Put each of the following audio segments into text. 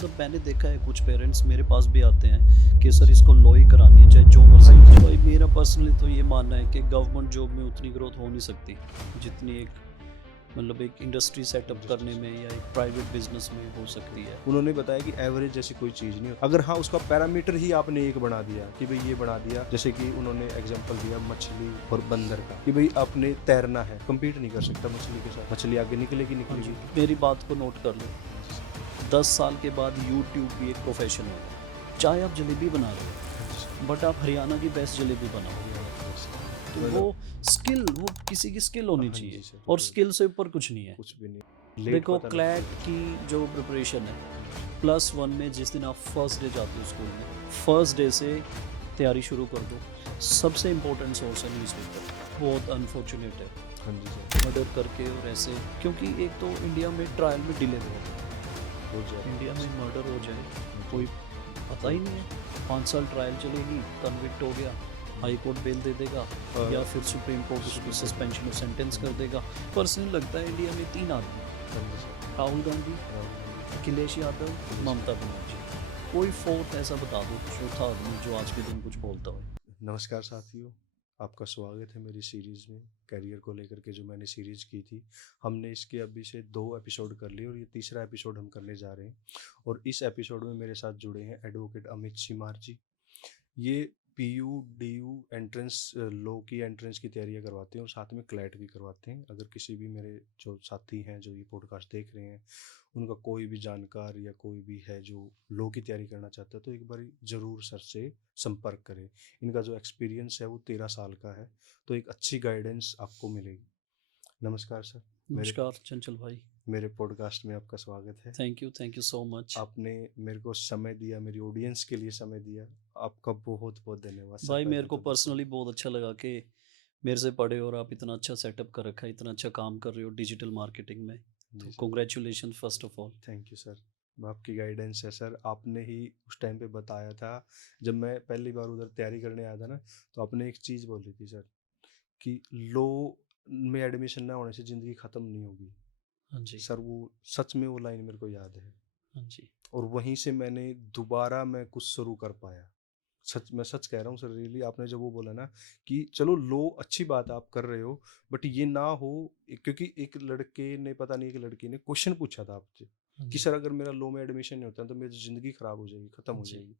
मतलब मैंने देखा है कुछ पेरेंट्स मेरे पास भी आते हैं कि सर इसको लॉ ही करानी है चाहे जो मर्जी हो जाए। भाई मेरा पर्सनली तो ये मानना है कि गवर्नमेंट जॉब में उतनी ग्रोथ हो नहीं सकती जितनी एक मतलब एक इंडस्ट्री सेटअप करने में या एक प्राइवेट बिजनेस में हो सकती है। उन्होंने बताया कि एवरेज जैसी कोई चीज़ नहीं, अगर हाँ उसका पैरामीटर ही आपने एक बना दिया कि भाई ये बना दिया, जैसे कि उन्होंने एग्जांपल दिया मछली और बंदर का कि भाई आपने तैरना है, compete नहीं कर सकता मछली के साथ, मछली आगे निकलेगी हाँ जी, निकलेगी। मेरी बात को नोट कर लो, 10 साल के बाद यूट्यूब भी एक प्रोफेशन होगा। चाहे आप जलेबी बना रहे हो बट आप हरियाणा की बेस्ट जलेबी बनाओगे, तो वो स्किल, वो किसी की स्किल होनी हाँ जी चाहिए सर, और स्किल से ऊपर कुछ नहीं है। कुछ भी नहीं, लेट देखो पता क्लैट लगता की जो प्रिपरेशन है, +1 में जिस दिन आप फर्स्ट डे जाते हो स्कूल में, फर्स्ट डे से तैयारी शुरू कर दो। सबसे इम्पोर्टेंट सोर्स है न्यूज़पेपर, बहुत अनफॉर्चुनेट है है। हाँ जी सर, मर्डर करके और ऐसे, क्योंकि एक तो इंडिया में ट्रायल में डिले बहुत है। हो जाए इंडिया में मर्डर हो जाए कोई पता ही नहीं है, 5 साल ट्रायल चलेगी, कन्विक्ट हो गया, हाई कोर्ट बेल दे देगा या फिर सुप्रीम कोर्ट उसको सस्पेंशन ऑफ सेंटेंस कर देगा। पर्सनली लगता है इंडिया में 3 आदमी, हाँ जी सर, राहुल गांधी, अखिलेश यादव, ममता बनर्जी, कोई फोर्थ ऐसा बता दो, चौथा आदमी जो आज के दिन कुछ बोलता हो। नमस्कार साथियों, आपका स्वागत है मेरी सीरीज़ में। करियर को लेकर के जो मैंने सीरीज़ की थी, हमने इसके अभी से 2 एपिसोड कर लिए और ये तीसरा एपिसोड हम करने जा रहे हैं। और इस एपिसोड में मेरे साथ जुड़े हैं एडवोकेट अमित सीमार जी। ये पीयू डीयू एंट्रेंस लॉ की एंट्रेंस की तैयारियां करवाते हैं और साथ में क्लैट भी करवाते हैं। अगर किसी भी मेरे जो साथी हैं जो ये पॉडकास्ट देख रहे हैं, उनका कोई भी जानकार या कोई भी है जो लॉ की तैयारी करना चाहता है, तो एक बार ज़रूर सर से संपर्क करें। इनका जो एक्सपीरियंस है वो 13 साल का है, तो एक अच्छी गाइडेंस आपको मिलेगी। नमस्कार सर। मेरे नमस्कार चंचल भाई। मेरे पॉडकास्ट में आपका स्वागत है। Thank you so much. आपने मेरे को समय दिया, मेरी ऑडियंस के लिए समय दिया, आपका बहुत बहुत धन्यवाद सर। भाई मेरे पहले को तो पर्सनली बहुत अच्छा लगा कि मेरे से पढ़े और आप इतना अच्छा सेटअप कर रखा है, इतना अच्छा काम कर रहे हो डिजिटल मार्केटिंग में, जी तो sir, congratulation first of all. Thank you sir. आपकी गाइडेंस है सर, आपने ही उस टाइम पे बताया था जब मैं पहली बार उधर तैयारी करने आया था ना, तो आपने एक चीज़ बोली थी सर कि लॉ में एडमिशन ना होने से ज़िंदगी ख़त्म नहीं होगी। हाँ जी। सर वो सच में वो लाइन मेरे को याद है, हाँ जी। और वहीं से मैंने दोबारा मैं कुछ शुरू कर पाया। सच, मैं सच कह रहा हूँ सर, रियली आपने जब वो बोला ना कि चलो लो अच्छी बात आप कर रहे हो, बट ये ना हो, क्योंकि एक लड़के ने, पता नहीं, एक लड़की ने क्वेश्चन पूछा था आपसे हाँ कि जी। सर अगर मेरा लो में एडमिशन नहीं होता तो मेरी ज़िंदगी ख़राब हो जाएगी, ख़त्म हाँ हो जी। जाएगी।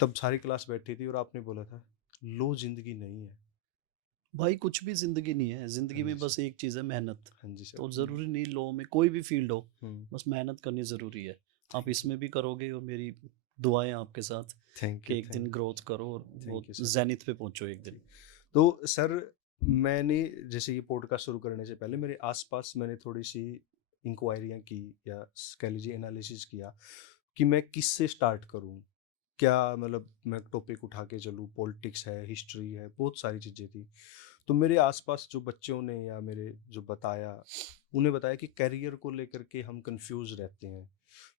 तब सारी क्लास बैठी थी और आपने बोला था लो ज़िंदगी नहीं है। भाई कुछ भी ज़िंदगी नहीं है, ज़िंदगी हाँ जी में सर, बस एक चीज़ है, मेहनत। हाँ जी सर। तो ज़रूरी नहीं लॉ में, कोई भी फील्ड हो, हम्म, बस मेहनत करनी ज़रूरी है। आप थैंक इसमें भी करोगे और मेरी दुआएं आपके साथ थैंक कि यू एक दिन थैंक ग्रोथ करो और वो थैंक यू सर। ज़ेनिथ पे पहुंचो एक दिन। तो सर, मैंने जैसे ये पॉडकास्ट शुरू करने से पहले मेरे आसपास मैंने थोड़ी सी इंक्वायरियाँ की, या कह लीजिए एनालिसिस किया कि मैं किससे स्टार्ट करूँ, क्या मतलब मैं टॉपिक उठा के चलूँ, पॉलिटिक्स है, हिस्ट्री है, बहुत सारी चीज़ें थी। तो मेरे आसपास जो बच्चों ने या मेरे जो बताया, उन्हें बताया कि करियर को लेकर के हम कंफ्यूज रहते हैं,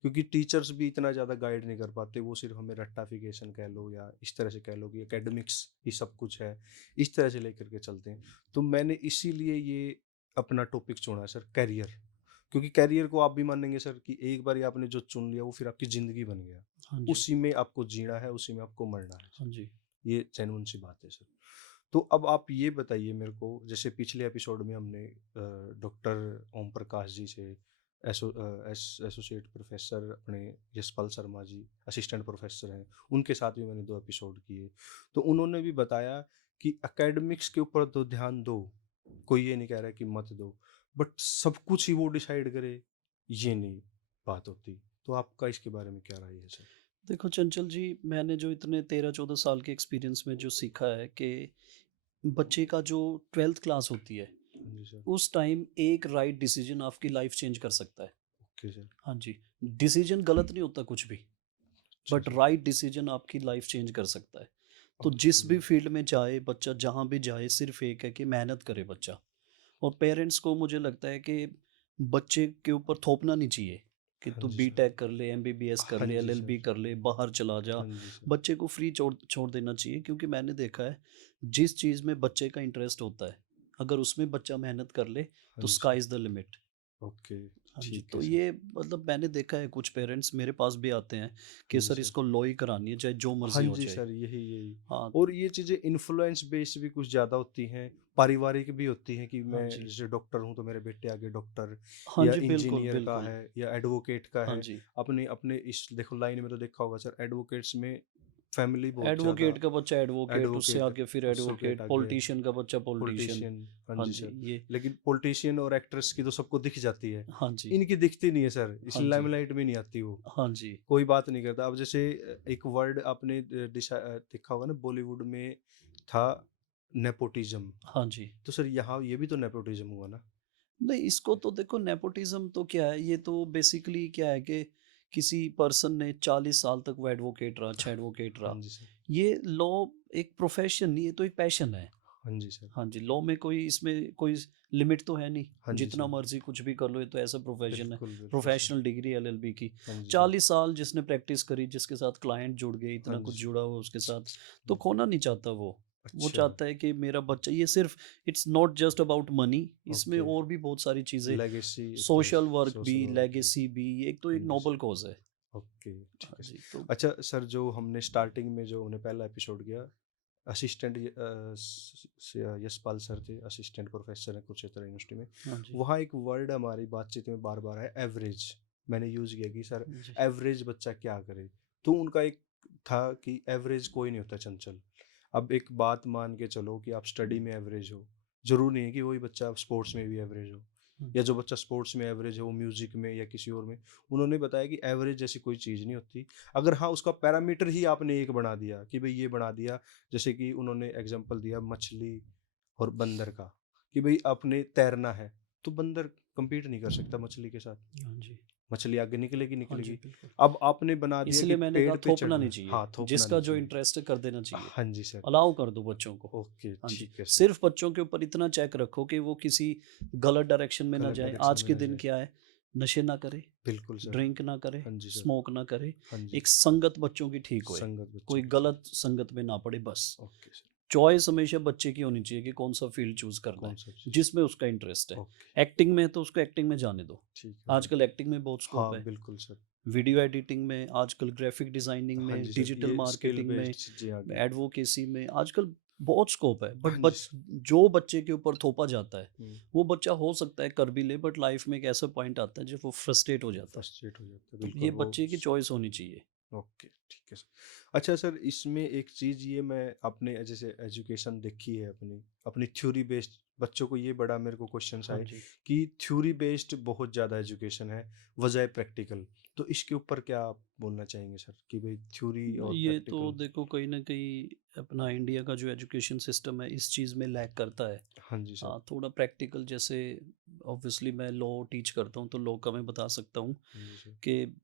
क्योंकि टीचर्स भी इतना ज़्यादा गाइड नहीं कर पाते, वो सिर्फ हमें रट्टाफिकेशन कह लो या इस तरह से कह लो कि एकेडमिक्स ही सब कुछ है, इस तरह से लेकर के चलते हैं। तो मैंने इसीलिए ये अपना टॉपिक चुना सर, करियर। क्योंकि करियर को आप भी मानेंगे सर कि एक बार आपने जो चुन लिया वो फिर आपकी ज़िंदगी बन गया, हाँ जी। उसी में आपको जीना है, उसी में आपको मरना है सर। हाँ जी। ये जेन्युइन सी बात है सर। तो अब आप ये बताइए मेरे को, जैसे पिछले एपिसोड में हमने डॉक्टर ओम प्रकाश जी से, एसोसिएट प्रोफेसर अपने यशपाल शर्मा जी असिस्टेंट प्रोफेसर हैं, उनके साथ भी मैंने 2 एपिसोड किए। तो उन्होंने भी बताया कि एकेडमिक्स के ऊपर तो ध्यान दो, कोई ये नहीं कह रहा कि मत दो, बट सब कुछ ही वो डिसाइड करे, ये नहीं बात होती। तो आपका इसके बारे में क्या राय है सर? देखो चंचल जी, मैंने जो इतने 13-14 साल के एक्सपीरियंस में जो सीखा है कि बच्चे का जो 12th क्लास होती है, हाँ जी सर। उस टाइम एक राइट डिसीजन आपकी लाइफ चेंज कर सकता है। Okay sir. हाँ जी, डिसीजन गलत नहीं होता कुछ भी, अच्छा बट सर। राइट डिसीजन आपकी लाइफ चेंज कर सकता है। तो जिस ओके। भी फील्ड में जाए बच्चा, जहाँ भी जाए, सिर्फ एक है कि मेहनत करे बच्चा। और पेरेंट्स को मुझे लगता है कि बच्चे के ऊपर थोपना नहीं चाहिए कि हाँ तू जी सर। बीटेक कर ले, एमबीबीएस कर हाँ ले, जी सर। एलएलबी कर ले, बाहर चला जा। हाँ जी सर। बच्चे को फ्री छोड़ छोड़ देना चाहिए, क्योंकि मैंने देखा है जिस चीज़ में बच्चे का इंटरेस्ट होता है, अगर उसमें बच्चा मेहनत कर ले हाँ तो जी sky sir. Is the limit. Okay. हाँ जी, ठीक है तो सर। ये मतलब मैंने देखा है कुछ पेरेंट्स मेरे पास भी आते हैं हाँ कि जी सर सर। इसको लॉ ही करानी है चाहे जो हाँ मर्ज़ी हो जी जाए। सर, यही। हाँ, और ये चीज़ें इन्फ्लुएंस बेस्ड भी कुछ ज़्यादा होती हैं, पारिवारिक भी होती हैं कि हाँ मैं जी। जैसे डॉक्टर हूँ तो मेरे बेटे आगे डॉक्टर हाँ या जी, बिल्कुल, इंजीनियर का बिल्कुल। है या एडवोकेट का हाँ है। जी। अपने अपने इस देखो लाइन में तो देखा होगा सर, एडवोकेट्स में फैमिली बहुत ज़्यादा एडवोकेट का बच्चा एडवोकेट, उससे एडवोकेट, आगे फिर उससे गेट एडवोकेट, आगे पॉलिटिशियन का बच्चा पॉलिटिशियन। पॉलिटिशियन। हाँ हाँ जी जी, सर। ये लेकिन पॉलिटिशियन और एक्ट्रेस की तो सबको दिख जाती है। हाँ जी, इनकी दिखती नहीं है सर, हाँ इसलिए जी, लाइमलाइट में नहीं आती वो। हाँ जी, कोई बात नहीं करता। अब जैसे एक वर्ड आपने देखा होगा ना, बॉलीवुड में था नेपोटिज्म। हाँ जी। तो सर यहाँ ये भी तो नेपोटिज्म हुआ ना? नहीं, इसको तो देखो नेपोटिज़्म तो क्या है, ये तो बेसिकली क्या है कि किसी पर्सन ने 40 साल तक वो एडवोकेट रहा, अच्छा एडवोकेट हाँ रहा। जी सर। ये लॉ एक प्रोफ़ेशन नहीं, ये तो एक पैशन है। हाँ जी सर। हाँ जी, लॉ में कोई इसमें कोई लिमिट तो है नहीं, हाँ जी जितना सर। मर्ज़ी कुछ भी कर लो, ये तो ऐसा प्रोफ़ेशन है। बिल्कुल, बिल्कुल सर। प्रोफ़ेशनल डिग्री एलएलबी की। हाँ जी सर। 40 साल जिसने प्रैक्टिस करी, जिसके साथ क्लाइंट जुड़ गए, हाँ इतना जी कुछ सर। जुड़ा हुआ उसके साथ, तो खोना नहीं चाहता वो। वो अच्छा। चाहता है कि मेरा बच्चा ये सिर्फ़ it's not just about money, इसमें ओके। और भी बहुत सारी चीज़ें, लेगेसी प्लस सोशल वर्क भी, सोशल वर्क भी। लेगेसी भी, एक तो हाँ एक जी नोबल सर। कॉज़ है। ओके, ठीक हाँ है सर। जी, तो अच्छा सर, जो हमने स्टार्टिंग में जो हमने पहला एपिसोड किया, असिस्टेंट यशपाल सर थे, असिस्टेंट प्रोफेसर हैं कुरुक्षेत्र यूनिवर्सिटी में। हाँ जी, वहाँ एक वर्ड हमारी बातचीत में बार बार है, एवरेज। मैंने यूज़ किया कि सर जी, एवरेज बच्चा क्या करे। तो उनका एक था कि एवरेज कोई नहीं होता चंचल। अब एक बात मान के चलो कि आप स्टडी में एवरेज हो, जरूरी नहीं है कि वही बच्चा स्पोर्ट्स में भी एवरेज हो, हाँ या जी, जो बच्चा स्पोर्ट्स में एवरेज है वो म्यूजिक में या किसी और में। उन्होंने बताया कि एवरेज जैसी कोई चीज़ नहीं होती। अगर हाँ उसका पैरामीटर ही आपने एक बना दिया कि भाई ये बना दिया, जैसे कि उन्होंने एग्जांपल दिया मछली और बंदर का, कि भाई आपने तैरना है तो बंदर compete नहीं कर सकता मछली के साथ। हाँ जी, मछली आगे निकलेगी हाँ जी, निकलेगी। बिल्कुल। अब आपने बना दिया कि इसलिए मैंने पेड़ कहा पे थोपना चढ़ना नहीं है, चाहिए, हाँ थोपना जिसका नहीं जो चाहिए। इंटरेस्ट है कर देना चाहिए। हाँ जी सर। अलाउ कर दो बच्चों को। ओके, हाँ जी, ठीक है सर। सिर्फ़ बच्चों के ऊपर इतना चेक रखो कि वो किसी गलत डायरेक्शन में ना गलत जाएँ। डायरेक्शन आज में के ना दिन जाए। क्या है, नशे ना करे, बिल्कुल सर। ड्रिंक ना करे, हाँ जी सर। स्मोक ना करे, हाँ जी। एक संगत बच्चों की ठीक होए, संगत बच्चों कोई की थी। गलत संगत में ना पड़े बस। Okay sir. चॉइस हमेशा बच्चे की होनी चाहिए कि कौन-सा फ़ील्ड चूज़ करना है, कौन सा चीज़। जिसमें उसका इंटरेस्ट है। ओके। एक्टिंग में है तो उसको एक्टिंग में जाने दो। ठीक है सर। आजकल एक्टिंग में बहुत स्कोप हाँ है। बिल्कुल सर। वीडियो एडिटिंग में, आजकल ग्राफ़िक डिज़ाइनिंग हाँ में, जी सर, डिजिटल ये स्किल मार्केटिंग में, बेस्ड चीज़ें आ गई। एडवोकेसी में, आजकल बहुत स्कोप है। बट हाँ जी बच सर। जो बच्चे के ऊपर थोपा जाता है, हम्म, वो बच्चा हो सकता है कर भी ले, बट लाइफ़ में एक ऐसा पॉइंट आता है जब वो फ्रस्ट्रेट हो जाता है। फ्रस्ट्रेट हो जाता है तो बिल्कुल ये वो। बच्चे की चॉइस होनी चाहिए। ओके, ठीक है सर। अच्छा सर, इसमें एक चीज़ ये मैं अपने जैसे एजुकेशन देखी है अपनी, अपनी थ्योरी बेस्ड बच्चों को ये बड़ा मेरे को क्वेश्चंस हाँ आए जी। कि थ्योरी बेस्ड बहुत ज़्यादा एजुकेशन है बजाय प्रैक्टिकल। तो इसके ऊपर क्या आप बोलना चाहेंगे सर कि भाई थ्योरी और ये तो प्रैक्टिकल? देखो कहीं न कहीं अपना इंडिया का जो एजुकेशन सिस्टम है, इस चीज़ में लैग करता है। हाँ जी सर। हाँ, थोड़ा प्रैक्टिकल जैसे ऑब्वियसली मैं लॉ टीच करता हूँ, तो लॉ का मैं बता सकता हूँ हाँ जी सर। कि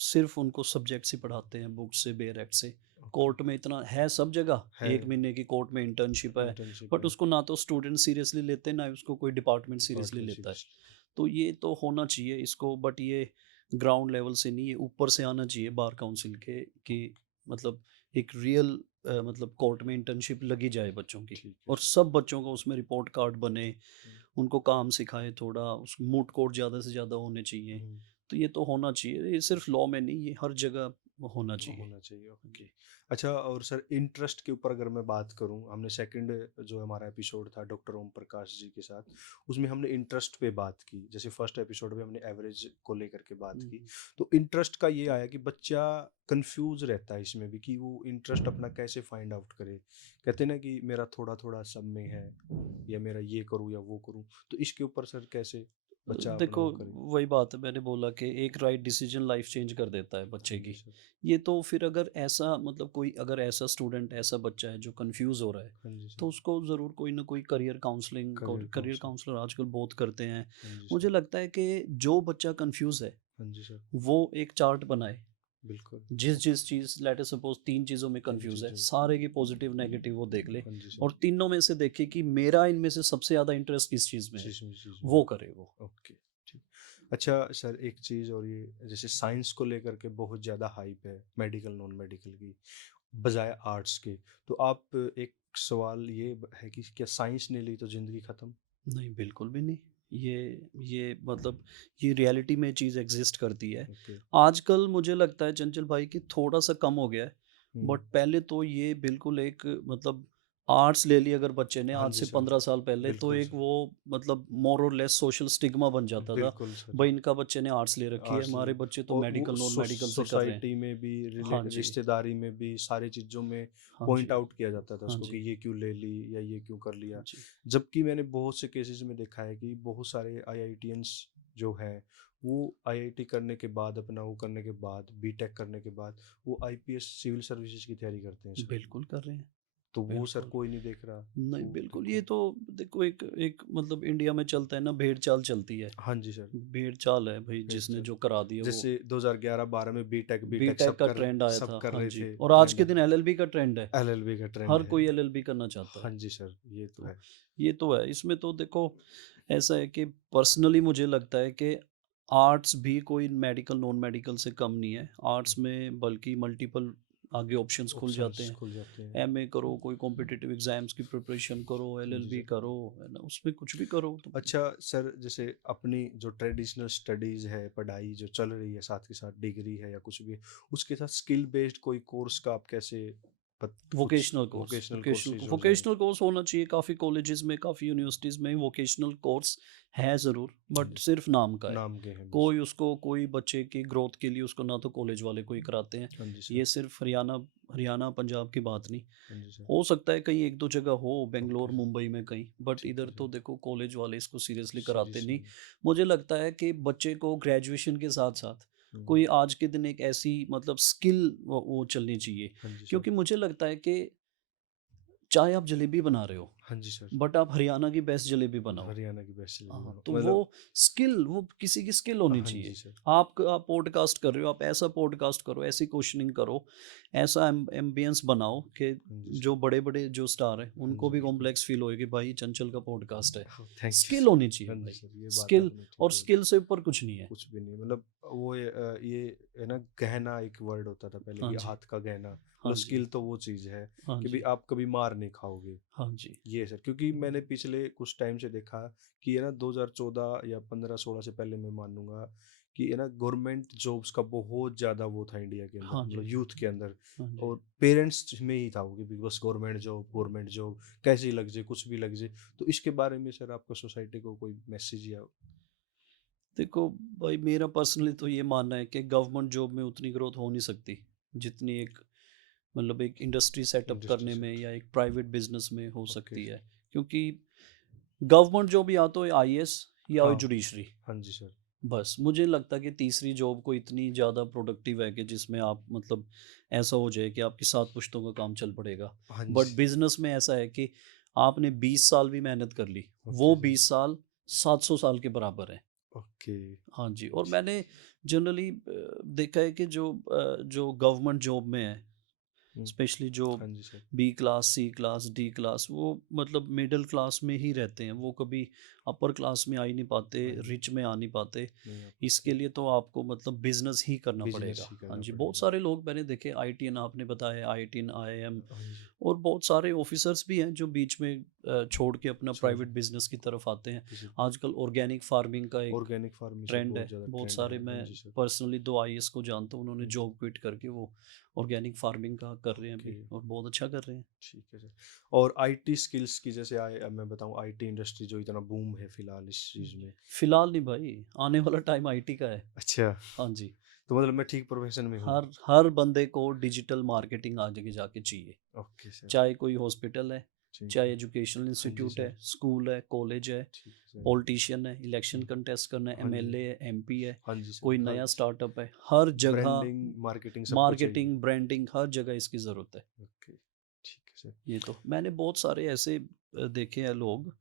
सिर्फ़ उनको सब्जेक्ट्स ही पढ़ाते हैं बुक से, बेयर एक्ट से। ओके। कोर्ट में इतना है सब जगह, है। 1 महीने की कोर्ट में इंटर्नशिप है, इंटर्नशिप बट है। उसको ना तो स्टूडेंट सीरियसली लेते हैं, ना ही उसको कोई डिपार्टमेंट सीरियसली डिपार्टमेंट लेता है। सीरीज। तो ये तो होना चाहिए इसको, बट ये ग्राउंड लेवल से नहीं, ये ऊपर से आना चाहिए बार काउंसिल के कि मतलब एक रियल मतलब कोर्ट में इंटर्नशिप लगी जाए बच्चों की, ठीक है और सर। सब बच्चों का उसमें रिपोर्ट कार्ड बने, हम्म, उनको काम सिखाए थोड़ा, उस मूट कोर्ट ज़्यादा से ज़्यादा होने चाहिए। हम्म, तो ये तो होना चाहिए, ये सिर्फ लॉ में नहीं, ये हर जगह होना चाहिए। होना चाहिए, ओके। जी। अच्छा, और सर इंटरेस्ट के ऊपर अगर मैं बात करूं, हमने सेकंड जो हमारा एपिसोड था डॉक्टर ओम प्रकाश जी के साथ, उसमें हमने इंटरेस्ट पे बात की। जैसे फर्स्ट एपिसोड में हमने एवरेज को लेकर के बात की। हुँ, तो इंटरेस्ट का ये आया कि बच्चा कंफ्यूज रहता है इसमें भी कि वो इंटरेस्ट अपना कैसे फाइंड आउट करे। कहते हैं ना कि मेरा थोड़ा थोड़ा सब में है, या मेरा ये करूँ या वो करूँ। तो इसके ऊपर सर कैसे बच्चा अपना देखो वो करे? वही बात है, मैंने बोला कि एक राइट डिसीजन लाइफ चेंज कर देता है हाँ बच्चे जी की। सर। ये तो फिर अगर ऐसा मतलब कोई अगर ऐसा स्टूडेंट ऐसा बच्चा है जो कंफ्यूज हो रहा है, हाँ जी सर। तो उसको ज़रूर कोई ना कोई career counselling, career career counselling. Counsellor आजकल बहुत करते हैं। हाँ जी सर। मुझे लगता है कि जो बच्चा कंफ्यूज है, हाँ जी सर। वो एक चार्ट बनाए, बिल्कुल। जिस जिस चीज़ लेट अस सपोज 3 चीज़ों में तीन कंफ्यूज है, चीज़ें। सारे की पॉजिटिव नेगेटिव वो देख ले, हाँ जी सर। और तीनों में से देखे कि मेरा इनमें से सबसे ज़्यादा इंटरेस्ट किस चीज़ में है, चीज़ में। वो करे वो। ओके, ठीक। अच्छा सर, एक चीज़ और ये जैसे साइंस को लेकर के बहुत ज़्यादा हाइप है, मेडिकल नॉन मेडिकल की बजाय आर्ट्स के। तो आप एक सवाल ये है कि क्या साइंस ने ली तो ज़िंदगी ख़त्म? नहीं, बिल्कुल भी नहीं। ये मतलब ये रियलिटी में चीज़ एग्जिस्ट करती है। ओके। आजकल मुझे लगता है चंचल भाई कि थोड़ा-सा कम हो गया है, हुँ। बट पहले तो ये बिल्कुल एक मतलब आर्ट्स ले ली अगर बच्चे ने हाँ आज जी से सर, 15 साल पहले, तो बिल्कुल एक सर। वो मतलब मोर और लेस सोशल स्टिग्मा बन जाता था। बिल्कुल सर। भई इनका बच्चे ने आर्ट्स ले रखी है, आर्ट्स ले हमारे बच्चे तो और वो मेडिकल नॉन मेडिकल से कर रहे हैं। सोसाइटी में भी हाँ जी। रिश्तेदारी में भी सारी चीज़ों में हाँ पॉइंट जी। आउट किया जाता था हाँ उसको कि जी। ये क्यों ले ली या ये क्यों कर हाँ लिया। जी। जबकि मैंने बहुत से केसेस में देखा है कि बहुत सारे आईआईटियंस जो हैं, वो आईआईटी करने के बाद अपना वो करने के बाद बीटेक करने के बाद वो आईपीएस सिविल सर्विसेज की तैयारी करते हैं सर। बिल्कुल कर रहे हैं। तो वो सर बिल्कुल। कोई नहीं देख रहा। नहीं, तो बिल्कुल, ये देखो। तो देखो एक एक मतलब इंडिया में चलता है ना, भेड़-चाल चलती है। हाँ जी सर। भेड़-चाल है भई, फिर जिसने सर जो करा दिया वो। जैसे 2011-12 में बीटेक बीटेक बीटेक का ट्रेंड आया सब था, कर हाँ रहे जी, थे, और आज ट्रेंड के है। दिन एलएलबी का ट्रेंड है। एलएलबी का ट्रेंड हर है। कोई एलएलबी करना चाहता है। हाँ जी सर, ये तो तो है। ये तो है, इसमें तो देखो ऐसा है कि पर्सनली मुझे लगता है कि आर्ट्स भी कोई मेडिकल नॉन मेडिकल से कम नहीं है। आर्ट्स में बल्कि मल्टीपल आगे ऑप्शंस खुल जाते ऑप्शंस हैं। खुल जाते हैं। एमए करो, कोई कॉम्पिटिटिव एग्ज़ाम्स की प्रिपरेशन करो, हाँ जी एलएलबी सर। करो, है ना? उसमें कुछ भी करो तो अच्छा सर, जैसे अपनी जो ट्रेडिशनल स्टडीज़ है, पढ़ाई जो चल रही है, साथ के साथ डिग्री है या कुछ भी है, उसके साथ स्किल बेस्ड कोई कोर्स का आप कैसे पत कुछ vocational course vocational vocational courses हो जाएँ? वोकेशनल कोर्स होना चाहिए। काफ़ी कॉलेजेस में, काफ़ी यूनिवर्सिटीज़ में वोकेशनल कोर्स है ज़रूर, हाँ बट जी, सिर्फ नाम का है। नाम के हैं बस। कोई बच्चे की ग्रोथ के लिए उसको ना तो कॉलेज वाले कोई कराते हैं। हाँ जी सर। ये सिर्फ हरियाणा हरियाणा पंजाब की बात नहीं, हाँ जी सर। हो सकता है कहीं एक दो जगह हो, ओके, बेंगलोर मुंबई में कहीं, बट ठीक है इधर तो सर। देखो कॉलेज वाले इसको सीरियसली कराते नहीं। सीरियसली। मुझे लगता है कि बच्चे को ग्रेजुएशन के साथ साथ हुँ। कोई आज के दिन एक ऐसी मतलब स्किल वो चलनी चाहिए, हाँ जी सर। क्योंकि मुझे लगता है कि चाहे आप जलेबी बना रहे हो, हाँ जी सर। बट आप हरियाणा की बेस्ट जलेबी बनाओ। हरियाणा की बेस्ट जलेबी हाँ, बनाओ। तो वो मतलब स्किल, वो किसी की स्किल होनी हाँ जी चाहिए। सर। आप पॉडकास्ट कर रहे हो, आप ऐसा पॉडकास्ट करो, ऐसी क्वेश्चनिंग करो, ऐसा एम्बियंस बनाओ कि हाँ जी सर। जो बड़े-बड़े जो स्टार हैं, हाँ उनको जी, भी बिल्कुल। कॉम्प्लेक्स फ़ील होए कि भाई चंचल का पॉडकास्ट है। ओह, थैंक यू स्किल सर। होनी चाहिए हाँ जी भाई, सर, ये बात स्किल, आपने ठीक और बोली। स्किल से ऊपर कुछ नहीं है। कुछ भी नहीं मतलब वो ये है ना, गहना एक वर्ड होता था पहले हाँ कि जी, हाथ का गहना, हाँ मतलब जी, स्किल तो वो चीज़ है हाँ कि भाई जी, आप कभी मार नहीं खाओगे। हाँ जी, ये सर, क्योंकि मैंने पिछले कुछ टाइम से देखा कि ये ना 2014 या 15-16 से पहले मैं मानूंगा कि ये ना गवर्नमेंट जॉब्स का बहुत ज़्यादा वो था इंडिया के अंदर, हाँ मतलब जी, यूथ के अंदर। हाँ जी। और पेरेंट्स में ही था वो कि बस गवर्नमेंट जॉब कैसी लग जाए, कुछ भी लग जाए। तो इसके बारे में सर आपका सोसाइटी को कोई मैसेज या देखो भाई, मेरा पर्सनली तो ये मानना है कि गवर्नमेंट जॉब में उतनी ग्रोथ हो नहीं सकती, जितनी एक मतलब एक इंडस्ट्री सेटअप इंडस्ट्री करने में सेक्टर? या एक प्राइवेट बिजनेस में हो ओके सकती सर। है। क्योंकि गवर्नमेंट जॉब या तो आईएएस या हाँ। जुडिशरी, हाँ जी सर। बस मुझे लगता है कि तीसरी जॉब को इतनी ज़्यादा प्रोडक्टिव है कि जिसमें आप मतलब ऐसा हो जाए कि आपकी 7 पुश्तों का काम चल पड़ेगा। हाँ बट जी। बिजनेस में ऐसा है कि आपने 20 साल भी मेहनत कर ली, ओके वो सर। 20 साल 700 साल के बराबर है। ओके। हाँ जी, और अच्छा। मैंने जनरली देखा है कि जो गवर्नमेंट जॉब में है, हुँ। स्पेशली जो हाँ जी सर। बी क्लास, सी क्लास, डी क्लास, वो मतलब मिडिल क्लास में ही रहते हैं। वो कभी अपर क्लास में आ ही नहीं पाते, हाँ जी। रिच में आ नहीं पाते। नहीं आ इसके पाते। लिए तो आपको मतलब बिज़नेस ही करना बिज़नेस पड़ेगा। ही हाँ करना जी, बहुत पड़ेगा। सारे लोग मैंने देखे, आईटीएन आपने बताया, आईटीएन, आईआईएम, हाँ जी। और बहुत सारे ऑफिसर्स भी हैं जो बीच में छोड़ के अपना छोड़ प्राइवेट बिज़नेस की तरफ आते हैं। किसी आजकल ऑर्गेनिक फार्मिंग का एक ऑर्गेनिक फार्मिंग सर ट्रेंड बहुत है। ज़्यादा बहुत ट्रेंड सारे, है। हाँ मैं जी सर। पर्सनली 2 आईएएस को जानता हूँ, उन्होंने हाँ जी। जॉब क्विट करके वो ऑर्गेनिक फार्मिंग का कर रहे हैं ओके, अभी, और बहुत अच्छा कर रहे हैं। ठीक है सर। और आईटी स्किल्स की जैसे मैं बताऊँ आईटी इंडस्ट्री जो इतना बूम है फिलहाल इस चीज़ में। फिलहाल नहीं भाई, आने वाला टाइम आईटी का है। अच्छा, हाँ जी, तो मतलब मैं ठीक प्रोफेशन में हूँ। हर बंदे को डिजिटल मार्केटिंग आगे जाके चाहिए। ओके सर, चाहे कोई हॉस्पिटल है, ठीक चाहे है। एजुकेशनल हाँ जी इंस्टीट्यूट सर, है, स्कूल है, कॉलेज है, ठीक है सर। पॉलिटिशियन है, इलेक्शन हुँ, कंटेस्ट करना है, हाँ जी। एमएलए है, एमपी है, हाँ जी सर, कोई हर नया स्टार्टअप है, हर जगह ब्रांडिंग, मार्केटिंग सबको चाहिए। मार्केटिंग, ब्रांडिंग, हर जगह इसकी ज़रूरत है। ओके, ठीक है सर। ये तो मैंने बहुत सारे ऐसे देखे हैं लोग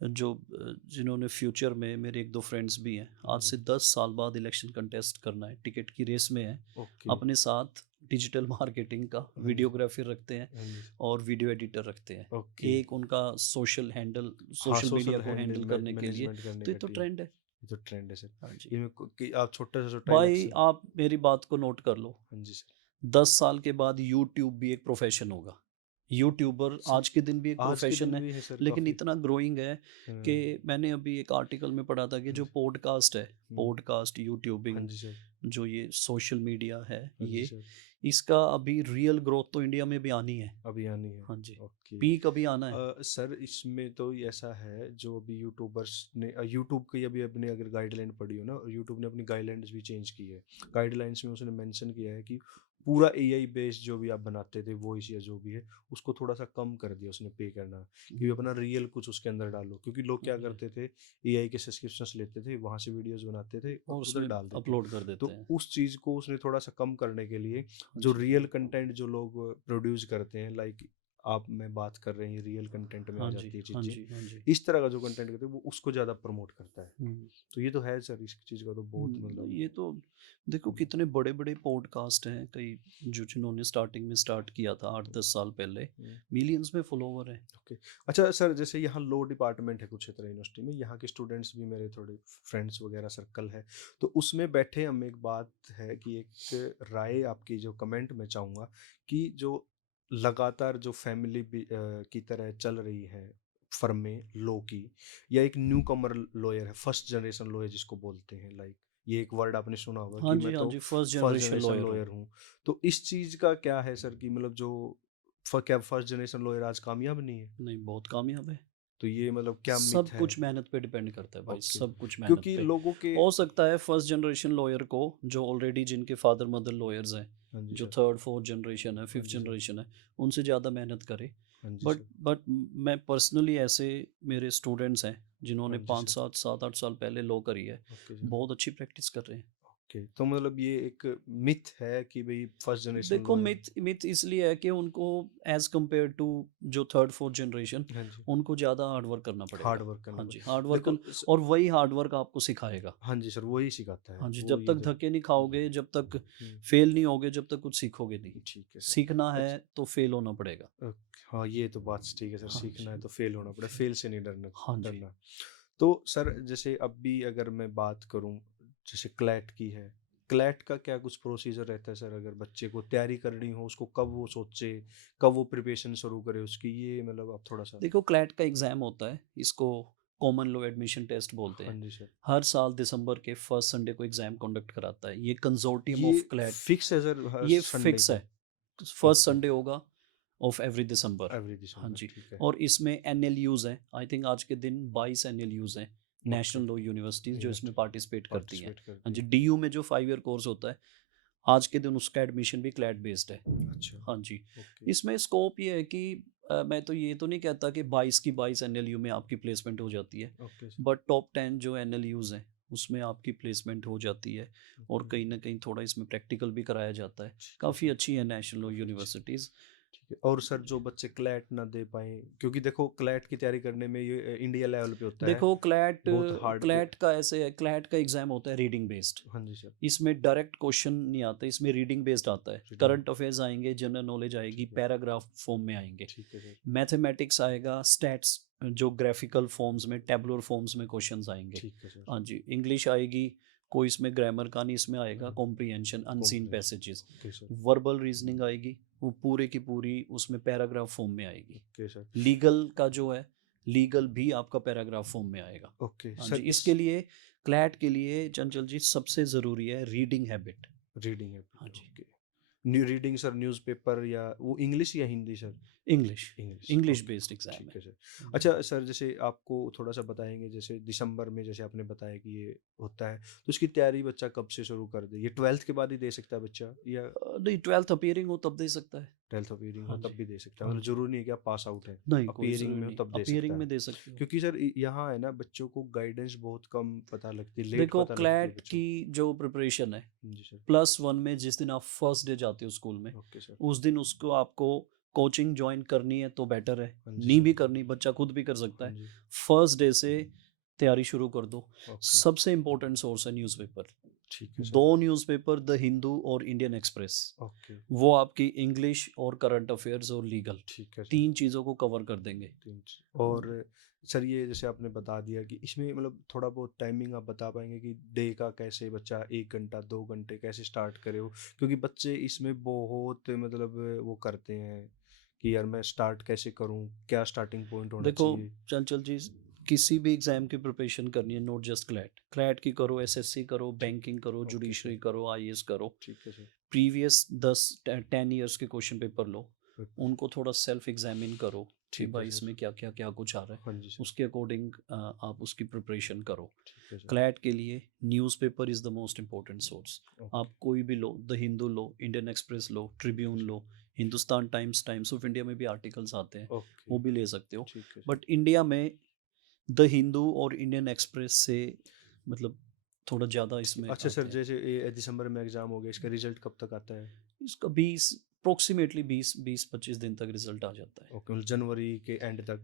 जो जिन्होंने फ्यूचर में, मेरे 1-2 फ्रेंड्स भी हैं, हाँ आज जी। से 10 साल बाद इलेक्शन कंटेस्ट करना है, टिकट की रेस में है, ओके। अपने साथ डिजिटल मार्केटिंग का हाँ जी। वीडियोग्राफर रखते हैं हाँ जी। और वीडियो एडिटर रखते हैं। ओके। एक उनका हाँ, सोशल मीडिया सोशल को हैंडल करने के लिए, मैनेजमेंट करने तो ये का तो टीम। ट्रेंड है। ये तो ट्रेंड है सर। हाँ जी। इनमें कि आप छोटा सा छोटा भाई इलेक्शन। आप मेरी बात को नोट कर लो, हाँ जी सर। 10 साल के बाद यूट्यूब भी एक प्रोफेशन होगा। यूट्यूबर सर, आज के दिन भी एक आज के प्रोफेशन दिन है, भी है सर लेकिन काफ़ी। इतना ग्रोइंग है कि हाँ, मैंने अभी एक आर्टिकल में पढ़ा था कि हाँ जो जी। पॉडकास्ट है, हुँ, पॉडकास्ट, हाँ यूट्यूबिंग, जी सर। जो ये सोशल मीडिया है, हाँ जी ये सर। इसका अभी रियल ग्रोथ तो इंडिया में भी आनी है। अभी आनी है। हाँ जी, ओके। पीक अभी आना है। सर इसमें तो ये ऐसा है जो अभी यूट्यूबर्स ने यूट्यूब की अभी अपने अगर गाइडलाइन पढ़ी हो ना, यूट्यूब ने अपनी गाइडलाइंस भी चेंज की है। गाइडलाइंस में उसने मेंशन किया है कि पूरा एआई बेस्ड जो भी आप बनाते थे वॉइस या जो भी है उसको थोड़ा सा कम कर दिया उसने पे करना, कि अपना रियल कुछ उसके अंदर डालो, क्योंकि लोग हाँ क्या जी, करते थे, एआई के सब्सक्रिप्शंस लेते थे, वहाँ से वीडियोस बनाते थे और और उधर उसमें डाल देते। अपलोड कर देते तो हैं। उस चीज़ को उसने थोड़ा सा कम करने के लिए हाँ जो जी, रियल कंटेंट जो लोग प्रोड्यूस करते हैं, लाइक आप मैं बात कर रहे हैं रियल कंटेंट में आ हाँ जी, जाती है हाँ चीज़ें, जी, हाँ जी। इस तरह का जो कंटेंट करते हैं वो उसको ज़्यादा प्रमोट करता है। हुँ। तो ये तो है सर, इस चीज़ का तो बहुत मतलब। ये तो देखो कितने बड़े-बड़े पॉडकास्ट हैं, कई जो जिन्होंने स्टार्टिंग में स्टार्ट किया था 8-10 साल पहले, हम्म, मिलियंस में फॉलोवर हैं। ओके। अच्छा सर, जैसे यहाँ लॉ डिपार्टमेंट है कुरुक्षेत्र यूनिवर्सिटी में, यहाँ के स्टूडेंट्स भी मेरे थोड़े फ्रेंड्स वगैरह सर्कल है, तो उसमें बैठे हम एक बात है कि एक राय आपकी जो कमेंट में चाहूँगा कि जो लगातार जो फैमिली की तरह चल रही है फर्म में लॉ की, या एक न्यू कमर लॉयर है, फर्स्ट जनरेशन लॉयर जिसको बोलते हैं, लाइक ये एक वर्ड आपने सुना होगा हाँ कि जी, मैं हाँ तो जी, first first generation generation lawyer हूँ। लॉयर हूँ। तो इस चीज़ का क्या है सर, कि मतलब जो क्या फर्स्ट जनरेशन लॉयर आज कामयाब नहीं है? नहीं, बहुत कामयाब है। तो ये मतलब क्या सब मिथ है? कुछ मेहनत पे डिपेंड करता है भाई, ओके। सब कुछ मेहनत क्योंकि पे। लोगों के। हो सकता है फर्स्ट जनरेशन लॉयर को, जो ऑलरेडी जिनके फादर मदर लॉयर्स हैं, हाँ जी जो सर। थर्ड फोर्थ जनरेशन है, हाँ फिफ्थ जी सर। जनरेशन है, उनसे ज़्यादा मेहनत करे। हाँ जी बट सर। बट मैं पर्सनली ऐसे, मेरे स्टूडेंट्स हैं जिन्होंने हाँ जी पाँच सर। सात सात आठ साल पहले लॉ करी है, ओके सर। बहुत अच्छी प्रैक्टिस कर रहे हैं। ओके, तो मतलब ये एक मिथ है कि भाई फर्स्ट जनरेशन देखो लॉयर। मिथ मिथ इसलिए है कि उनको, एज कंपेयर टू जो थर्ड फोर्थ जनरेशन, हाँ जी। उनको ज़्यादा हार्ड वर्क करना हार्ड पड़ेगा। वर्क करना हाँ जी, पड़े। हार्ड वर्क, देखो और वही हार्ड वर्क आपको सिखाएगा। हाँ जी सर, वही सिखाता है हाँ जी, वो जब ये तक जब। धक्के नहीं खाओगे, जब तक हम्म, फेल नहीं होगे, जब तक कुछ सीखोगे नहीं। ठीक है सर। सीखना है अच्छा। तो फेल होना पड़ेगा। हाँ ये तो बात ठीक है सर, हाँ सीखना है जी, तो फेल होना पड़े, फेल से नहीं डरना। हाँ जी। डरना। तो सर जैसे अब भी अगर मैं बात करूं, जैसे क्लैट की है, क्लैट का क्या कुछ प्रोसीजर रहता है सर, अगर बच्चे को तैयारी करनी हो उसको कब वो सोचे, कब वो प्रिपरेशन शुरू करे उसकी, ये मतलब आप थोड़ा सा। देखो क्लैट का एग्ज़ाम होता है, इसको कॉमन लॉ एडमिशन टेस्ट बोलते हाँ हैं। जी सर। हर साल दिसंबर के फर्स्ट संडे को एग्ज़ाम कंडक्ट कराता है ये कंसोर्टियम ये ऑफ क्लैट। फिक्स है सर हर ये संडे फिक्स को? है, फर्स्ट ओके। संडे होगा ऑफ एवरी दिसंबर। एवरी हाँ दिसंबर जी, ठीक है। और इसमें एनएलयूज़ हैं, आई थिंक आज के दिन 22 एनएलयूज़ हैं, ओके। नेशनल लॉ यूनिवर्सिटीज़, जो इसमें यूनिवर्सिटी पार्टिसिपेट करती हैं। पार्टिसिपेट हाँ करती जी, है। डीयू में जो 5 ईयर कोर्स होता है, आज के दिन उसका एडमिशन भी क्लैट बेस्ड है। अच्छा। हाँ जी, ओके। इसमें स्कोप ये है कि मैं तो ये तो नहीं कहता कि 22 की 22 एनएलयू में आपकी प्लेसमेंट हो जाती है, ओके सर। बट टॉप 10 जो एनएलयूज़ हैं, उसमें आपकी प्लेसमेंट हो जाती है। और ओके। कहीं न कहीं थोड़ा इसमें प्रैक्टिकल भी कराया जाता है। ठीक है काफ़ी सर। अच्छी है नेशनल लॉ काफी अच्छी। यूनिवर्सिटीज़। ठीक है, और सर जो बच्चे क्लैट ना दे पाएँ, क्योंकि देखो क्लैट की तैयारी करने में ये इंडिया लेवल पे होता है, देखो क्लैट बहुत हार्ड पे। क्लैट का ऐसे है, क्लैट का एग्ज़ाम होता है रीडिंग बेस्ड। हाँ जी सर। इसमें डायरेक्ट क्वेश्चन नहीं आता, इसमें रीडिंग बेस्ड आता है। रीडिंग। करंट अफेयर्स आएँगे, जनरल नॉलेज आएगी, ठीक है। पैराग्राफ फॉर्म में आएँगे। ठीक है सर। मैथमेटिक्स आएगा, स्टैट्स जो ग्राफिकल फॉर्म्स में, टैबुलर फॉर्म्स में क्वेश्चंस आएँगे। ठीक है सर। हाँ जी, इंग्लिश आएगी, कोई इसमें ग्रामर का नहीं, इसमें आएगा हाँ, comprehension, unseen comprehension. Passages. Okay sir. Verbal reasoning आएगी, वो पूरे की पूरी उसमें पैराग्राफ फॉर्म में आएगी। Okay sir. लीगल का जो है, लीगल भी आपका पैराग्राफ फॉर्म में आएगा। ओके हाँ जी, सर, इस इसके लिए क्लैट के लिए चंचल जी सबसे ज़रूरी है रीडिंग हैबिट। रीडिंग हाँ हैबिट, जी, okay. New reading sir, newspaper या वो इंग्लिश या Hindi sir? English, English, English okay. Based exam ठीक है। है सर। हाँ जी। अच्छा सर, जैसे आपको थोड़ा-सा बताएँगे, जैसे दिसंबर में जैसे आपने बताया कि ये होता है, तो इसकी तैयारी बच्चा कब से शुरू कर दे? ये 12th के बाद ही दे सकता है बच्चा, या नहीं, 12th अपीयरिंग हो तब दे सकता है। 12th अपीयरिंग हो हाँ तब जी, भी दे सकता है? हाँ मतलब जी। ज़रूरी नहीं है कि आप पास आउट हैं, नहीं, कोई अपीयरिंग ज़रूरी में हो नहीं, तब दे सकता अपीयरिंग है? में दे सकते हो। क्योंकि सर यहाँ है ना, बच्चों को गाइडेंस बहुत कम पता लगती है, लेट देखो पता लगती है क्लैट बच्चों की को। जो प्रिपरेशन है, जी सर। +1 में जिस दिन आप फर्स्ट डे जाते हो स्कूल में, ओके सर। उस दिन उसको आपको कोचिंग जॉइन करनी है तो बेटर है, हाँ जी नहीं सर। भी करनी बच्चा खुद भी कर सकता हाँ है। जी। फर्स्ट डे से तैयारी शुरू कर दो। ओके। सबसे इम्पोर्टेंट सोर्स है न्यूज़पेपर। ठीक है सर। 2 न्यूज़पेपर, द हिंदू और इंडियन एक्सप्रेस, ओके। वो आपकी इंग्लिश और करंट अफेयर्स और लीगल, ठीक है सर। 3 चीज़ों को कवर कर देंगे। 3 हाँ और जी। सर ये जैसे आपने बता दिया कि इसमें मतलब थोड़ा बहुत टाइमिंग आप बता पाएँगे कि डे का कैसे बच्चा 1 घंटा, 2 घंटे कैसे स्टार्ट करे वो? क्योंकि बच्चे इसमें बहुत मतलब वो करते हैं कि यार मैं स्टार्ट कैसे करूँ, क्या स्टार्टिंग पॉइंट होना देखो चाहिए? चंचल जी, किसी भी एग्ज़ाम की प्रिपरेशन करनी है, नॉट जस्ट क्लैट। क्लैट की करो, एसएससी करो, ठीक, बैंकिंग करो, ओके सर, जुडिशरी करो, आईएएस करो। ठीक है सर। प्रीवियस 10 ईयर्स के क्वेश्चन पेपर लो, ओके, उनको थोड़ा सेल्फ एग्जामिन करो कि ठीक है भाई सर। इसमें क्या कुछ आ रहा है। हाँ जी सर, उसके अकॉर्डिंग आप उसकी प्रिपरेशन करो। ठीक है सर। क्लैट के लिए newspaper is the most important source. Okay, आप कोई भी लो, द हिंदू लो, इंडियन एक्सप्रेस लो, ठीक है ट्रिब्यून सर। लो, Hindustan Times, Times of India में भी आर्टिकल्स आते हैं, ओके, वो भी ले सकते हो। ठीक है सर। बट इंडिया में द हिंदू और इंडियन एक्सप्रेस से मतलब थोड़ा ज़्यादा इसमें अच्छा सर, आते हैं। जैसे ये दिसंबर में एग्ज़ाम हो गया, इसका रिज़ल्ट कब तक आता है? इसका 20 अप्रोक्सीमेटली 20-25 दिन तक रिजल्ट आ जाता है। ओके, मतलब जनवरी के एंड तक,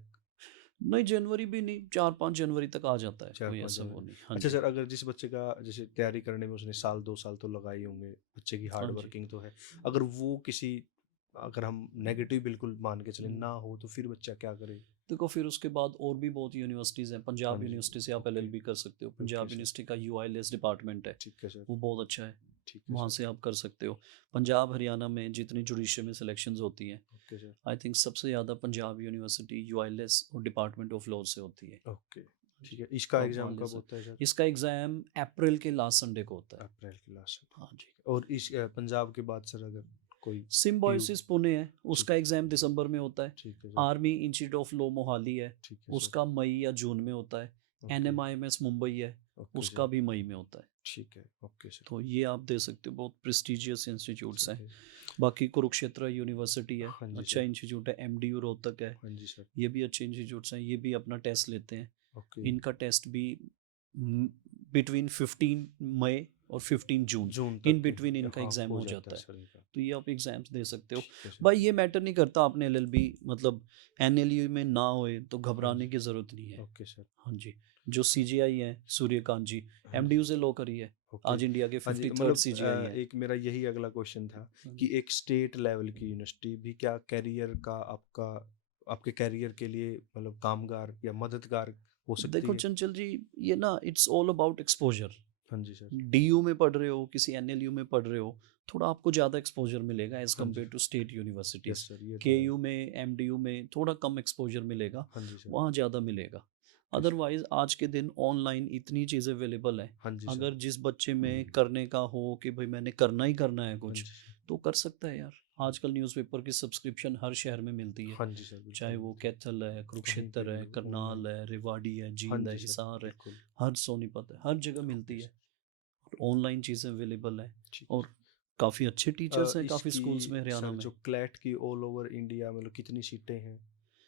नहीं, जनवरी भी नहीं, 4-5 जनवरी तक आ जाता है, कोई 4-5 ऐसा वो जनवरी। नहीं। हाँ अच्छा जी, सर, अगर जिस बच्चे का जैसे तैयारी करने में उसने साल 2 साल तो लगाए ही होंगे, बच्चे की हाँ हार्ड जी। वर्किंग तो है। अगर वो किसी अगर हम नेगेटिव बिल्कुल मान के चलें हुँ। ना हो, तो फिर बच्चा क्या करे? देखो फिर उसके बाद और भी बहुत यूनिवर्सिटीज़ हैं। हाँ पंजाब जी, यूनिवर्सिटी से आप ओके, एलएलबी कर सकते हो। ओके पंजाब सर, यूनिवर्सिटी का यूआईएलएस डिपार्टमेंट है, ठीक है सर, वो बहुत अच्छा है। ठीक है वहाँ सर, से आप कर सकते हो। पंजाब, हरियाणा में जितनी जुडिशरी में सिलेक्शंस होती हैं, ओके सर, आई थिंक सबसे ज़्यादा पंजाब यूनिवर्सिटी यूआईएलएस और डिपार्टमेंट ऑफ लॉ से होती है। ओके, हाँ ठीक जी, है। तो इसका आप वहाँ एग्ज़ाम ले कब सक होता है सर? इसका एग्ज़ाम अप्रैल के लास्ट संडे को होता है। अप्रैल के लास्ट में, हाँ जी। ठीक है। और इस पंजाब के बाद सर अगर कोई पीयू, सिम्बायोसिस पुणे है, ठीक, उसका एग्ज़ाम दिसंबर में होता है। ठीक है sir, army institute of law Mohali है, ठीक है सर, उसका मई या जून में होता है। ओके, एनएमआईएमएस मुंबई है, ओके उसका सर, भी मई में होता है। ठीक है, ओके सर, तो ये आप दे सकते हो, बहुत प्रेस्टिजियस इंस्टीट्यूट्स ठीक हैं। है। बाकी कुरुक्षेत्र यूनिवर्सिटी है, हाँ जी अच्छा सर, इंस्टीट्यूट है। एमडीयू रोहतक है, हाँ जी सर, ये भी अच्छे इंस्टीट्यूट्स हैं, ये भी अपना टेस्ट लेते हैं। ओके। इनका टेस्ट भी बिटवीन 15 मई और 15 जून, जून इन तक, बिटवीन इनका हाँ, एग्ज़ाम हो हो जाता है जाता है। सर इनका। तो ये आप एग्ज़ाम्स दे सकते हो। ठीक है सर, भाई ये मैटर नहीं करता आपने एलएलबी मतलब एनएलयू में ना होए तो हाँ घबराने जी, की ज़रूरत नहीं है। ओके सर, हाँ जी, जो सीजीआई हैं सूर्यकांत जी, हाँ जी, एमडीयू से लॉ करी है, ओके। आज इंडिया के हाँ जी, 53rd मतलब सीजीआई हैं। एक मेरा यही अगला क्वेश्चन था हाँ कि जी। एक स्टेट लेवल की यूनिवर्सिटी भी क्या करियर का आपका आपके करियर के लिए मतलब कामगार या मददगार हो सकती देखो है? चंचल जी, ये ना इट्स ऑल अबाउट एक्सपोज़र। हाँ जी सर, डीयू में पढ़ रहे हो, किसी एनएलयू में पढ़ रहे हो, थोड़ा आपको ज़्यादा एक्सपोज़र मिलेगा एज़ हाँ जी, compare to state yes universities. Sir, ये तो है। केयू में, एमडीयू में थोड़ा कम एक्सपोज़र मिलेगा, हाँ जी सर, वहाँ ज़्यादा मिलेगा। ओके सर, अदरवाइज़ आज के दिन ऑनलाइन इतनी चीज़ें अवेलेबल हैं, हाँ जी सर, अगर जिस बच्चे में करने का हो कि भई मैंने करना ही करना है हाँ कुछ, जी सर, तो कर सकता है यार। आजकल न्यूज़पेपर की सब्सक्रिप्शन हर शहर में मिलती है, हाँ जी सर, चाहे बिल्कुल वो मिलती है। कैथल है, कहीं पे कुरुक्षेत्र भी है, हो करनाल ऑनलाइन, है, रेवाड़ी है, हाँ जींद है, जी सर, हिसार है, बिल्कुल, हर सोनीपत है, हर जगह ओके मिलती है। सर, ऑनलाइन चीज़ें अवेलेबल हैं ठीक है और सर। काफ़ी अच्छे टीचर्स हैं काफ़ी इसकी स्कूल्स में हरियाणा सर में। जो क्लैट की ऑल ओवर इंडिया मतलब कितनी सीटें हैं?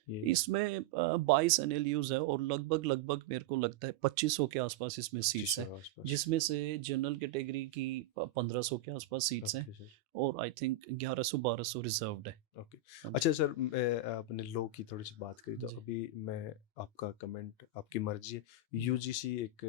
ये इसमें 22 एनएलयूज़ है और लगभग मेरे को लगता है 2500 के आसपास इसमें सीट्स 2500 हैं, के आसपास। जिसमें से जनरल कैटेगरी की 1500 के आसपास सीट्स हैं ओके सर, और आई थिंक 1100-1200 रिजर्व्ड है। ओके। हाँ जी। अच्छा सर, आपने लॉ की थोड़ी-सी बात करी तो जी। अभी मैं आपका कमेंट आपकी मर्ज़ी है, यूजीसी एक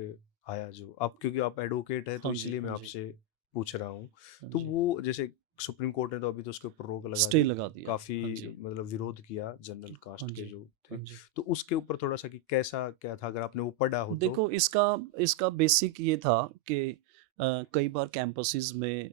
आया जो आप क्योंकि आप एडवोकेट हैं तो हाँ जी, इसलिए मैं हाँ जी, आपसे पूछ रहा हूँ। हाँ तो जी। वो जैसे सुप्रीम कोर्ट ने तो अभी तो उसके ऊपर रोक लगा स्टे दी, लगा दिया। काफ़ी हाँ जी, मतलब विरोध किया जनरल हाँ कास्ट के जी, जो थे। हाँ जी। तो उसके ऊपर थोड़ा-सा कि कैसा क्या था? अगर आपने वो पढ़ा हो तो? देखो इसका इसका बेसिक ये था कि कई बार कैंपसेस में